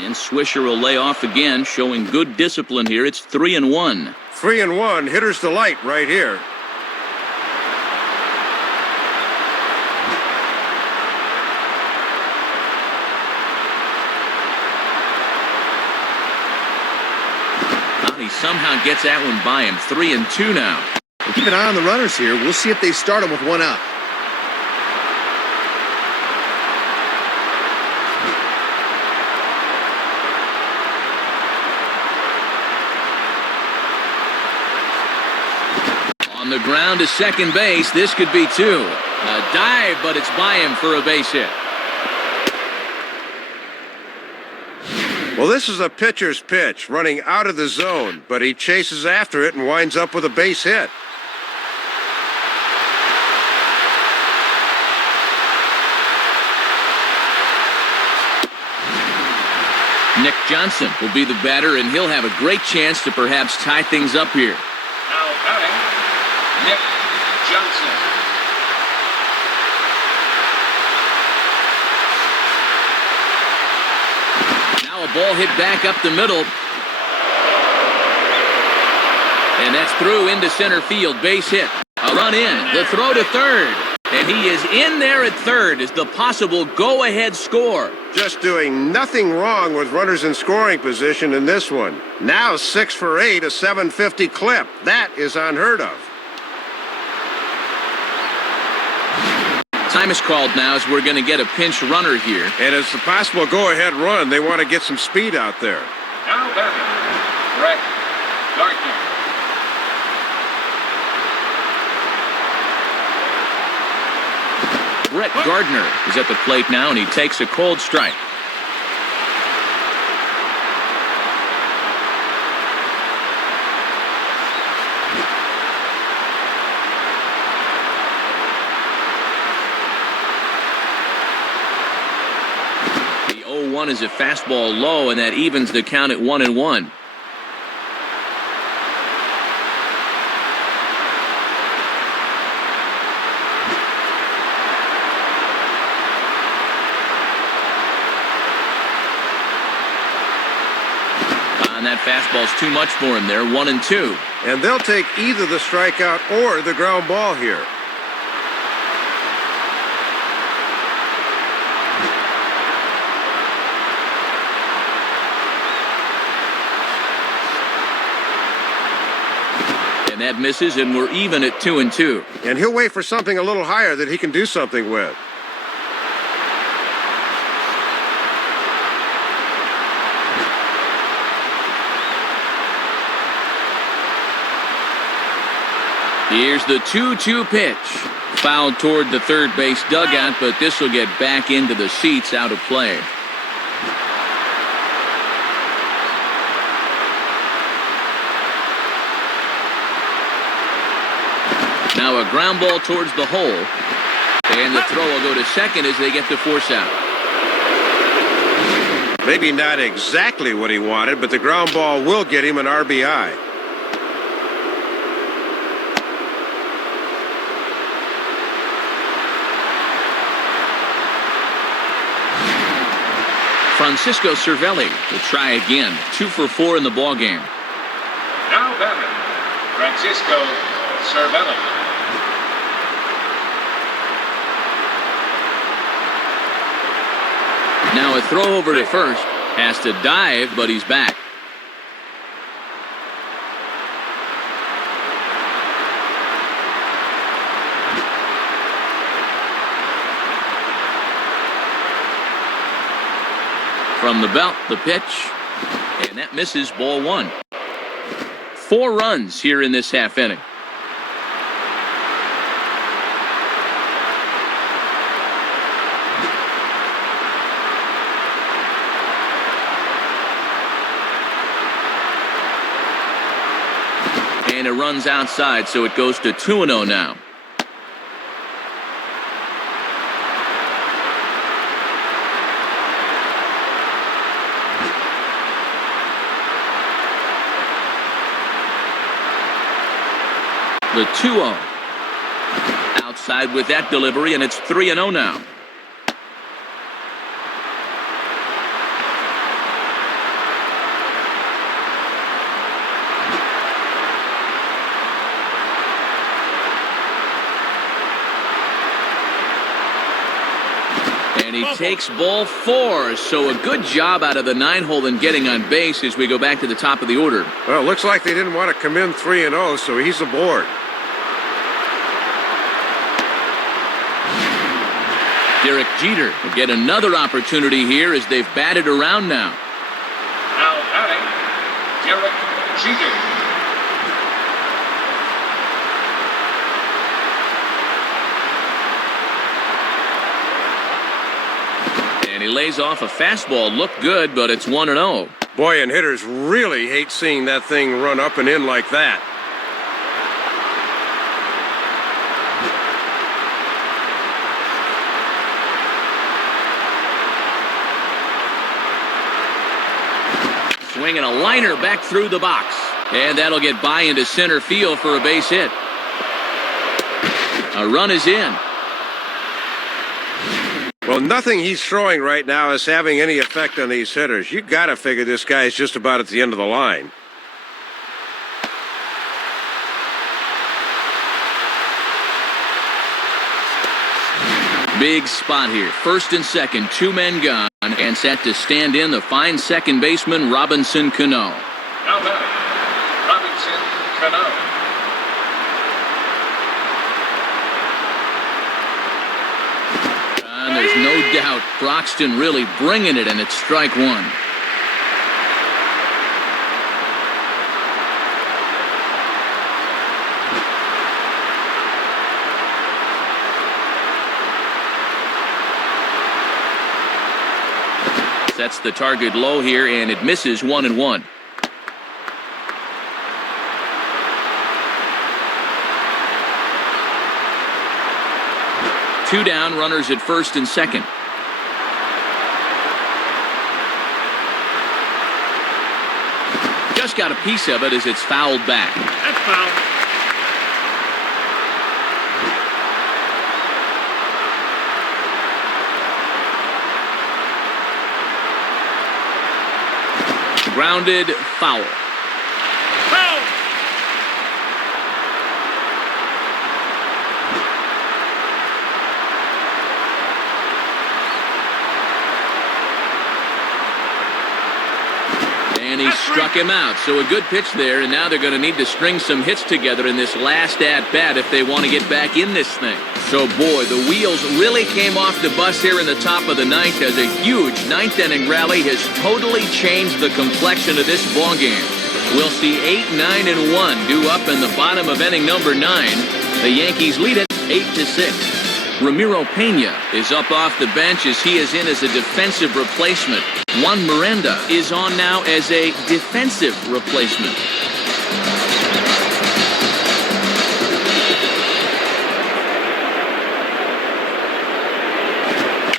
And Swisher will lay off again, showing good discipline here. It's 3-1. 3-1, hitter's delight right here. He somehow gets that one by him. 3-2 now. We'll keep an eye on the runners here. We'll see if they start him with one out. On the ground to second base. This could be two. A dive, but it's by him for a base hit. Well, this is a pitcher's pitch, running out of the zone, but he chases after it and winds up with a base hit. Nick Johnson will be the batter, and he'll have a great chance to perhaps tie things up here. Now Nick Johnson. Now a ball hit back up the middle. And that's through into center field. Base hit. A run in. The throw to third. And he is in there at third as the possible go-ahead score. Just doing nothing wrong with runners in scoring position in this one. Now 6 for 8, a 750 clip. That is unheard of. Time is called now as we're going to get a pinch runner here. And it's a possible go-ahead run. They want to get some speed out there. Now batting, Brett Gardner. Brett Gardner is at the plate now, and he takes a cold strike. The 0-1 is a fastball low, and that evens the count at 1-1. That fastball's too much for him there, 1-2. And they'll take either the strikeout or the ground ball here. And that misses, and we're even at 2-2. And he'll wait for something a little higher that he can do something with. Here's the 2-2 pitch. Fouled toward the third base dugout, but this will get back into the seats, out of play. Now a ground ball towards the hole. And the throw will go to second as they get the force out. Maybe not exactly what he wanted, but the ground ball will get him an RBI. Francisco Cervelli will try again. 2 for 4 in the ballgame. Now batting, Francisco Cervelli. Now a throw over to first. Has to dive, but he's back. From the belt, the pitch, and that misses, ball 1. 4 runs here in this half inning. And it runs outside, so it goes to 2-0 now. The 2-0. Outside with that delivery, and it's 3-0 now. And he takes ball 4, so a good job out of the 9-hole in getting on base as we go back to the top of the order. Well, it looks like they didn't want to come in 3-0, so he's aboard. Derek Jeter will get another opportunity here as they've batted around now. Now batting, Derek Jeter. And he lays off a fastball. Looked good, but it's 1-0. Boy, and hitters really hate seeing that thing run up and in like that. Swinging a liner back through the box. And that'll get by into center field for a base hit. A run is in. Well, nothing he's throwing right now is having any effect on these hitters. You got to figure this guy is just about at the end of the line. Big spot here. First and second, two men gone, and set to stand in the fine second baseman, Robinson Cano. Now batting, Robinson Cano. And there's no doubt Broxton really bringing it, and it's strike one. Sets the target low here, and it misses 1-1. Two down, runners at first and second. Just got a piece of it as it's fouled back. That's foul. Grounded, foul. Foul. And he struck him out. So a good pitch there, and now they're going to need to string some hits together in this last at-bat if they want to get back in this thing. So, boy, the wheels really came off the bus here in the top of the ninth as a huge ninth-inning rally has totally changed the complexion of this ballgame. We'll see 8, 9, and 1 due up in the bottom of inning number 9. The Yankees lead it 8-6. Ramiro Pena is up off the bench as he is in as a defensive replacement. Juan Miranda is on now as a defensive replacement.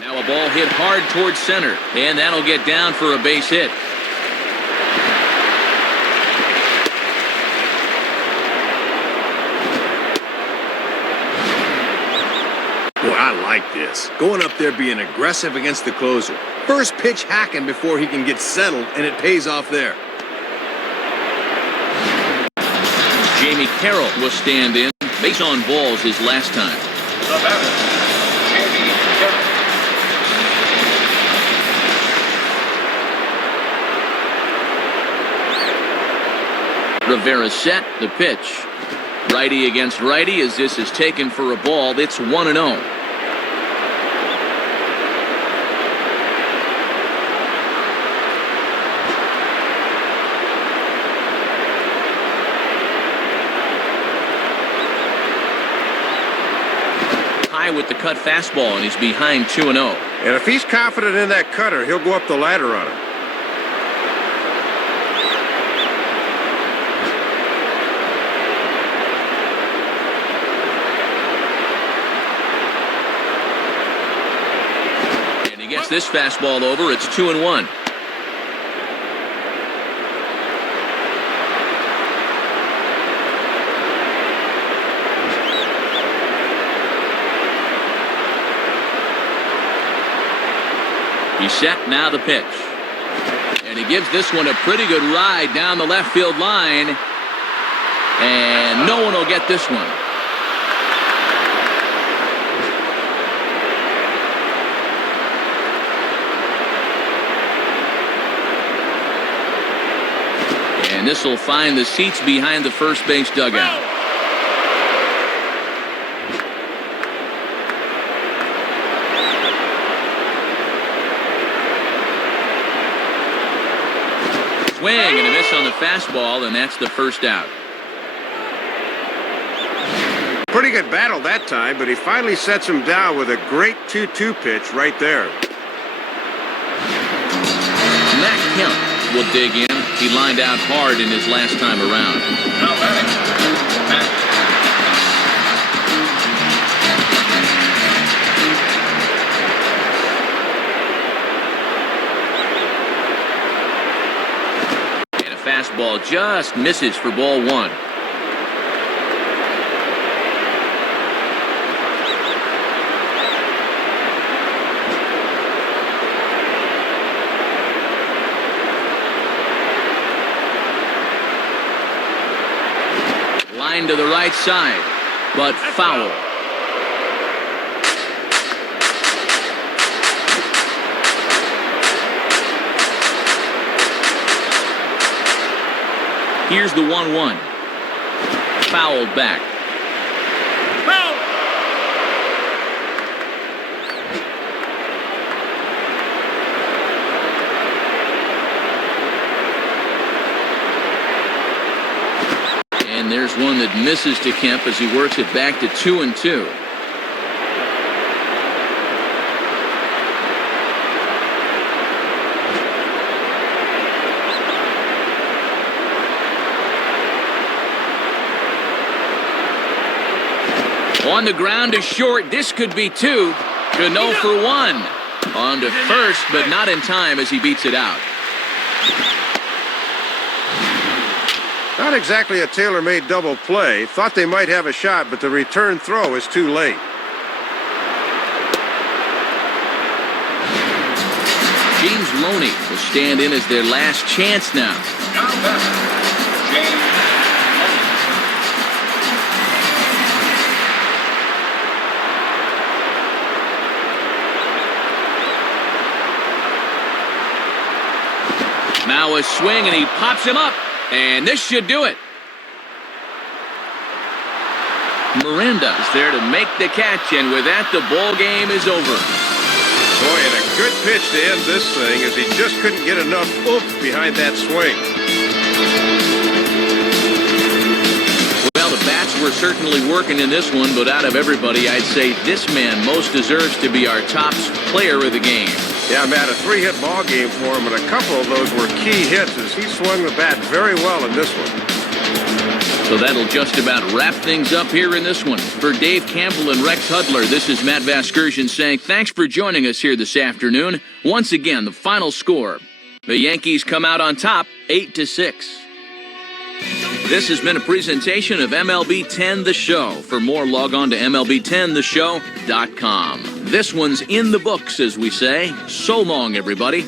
Now a ball hit hard towards center, and that'll get down for a base hit. Boy, I like this. Going up there being aggressive against the closer. First pitch hacking before he can get settled, and it pays off there. Jamie Carroll will stand in. Base on balls his last time. The batter, Jamie Carroll. Rivera set the pitch. Righty against righty as this is taken for a ball. It's 1-0. High with the cut fastball, and he's behind 2-0. And if he's confident in that cutter, he'll go up the ladder on him. Gets this fastball over. It's 2-1. He's set, now the pitch. And he gives this one a pretty good ride down the left field line. And no one will get this one. And this will find the seats behind the first base dugout. Swing and a miss on the fastball, and that's the first out. Pretty good battle that time, but he finally sets him down with a great 2-2 pitch right there. Matt Kemp will dig in. He lined out hard in his last time around. Now batting, Matt. And a fastball just misses for ball one. line to the right side, but foul. Here's the 1-1. Fouled back. Foul. And there's one that misses to Kemp as he works it back to 2-2. On the ground to short. This could be two. Gano for one. On to first, but not in time as he beats it out. Not exactly a tailor-made double play. Thought they might have a shot, but the return throw is too late. James Loney will stand in as their last chance now. Now batting, James Loney. Now a swing, and he pops him up. And this should do it. Miranda is there to make the catch, and with that, the ball game is over. Boy, and a good pitch to end this thing as he just couldn't get enough oomph behind that swing. Well, the bats were certainly working in this one, but out of everybody, I'd say this man most deserves to be our top player of the game. Yeah, Matt, a 3-hit ball game for him, and a couple of those were key hits as he swung the bat very well in this one. So that'll just about wrap things up here in this one. For Dave Campbell and Rex Hudler, this is Matt Vasgersian saying thanks for joining us here this afternoon. Once again, the final score. The Yankees come out on top, 8-6. This has been a presentation of MLB 10 The Show. For more, log on to MLB10theshow.com. This one's in the books, as we say. So long, everybody.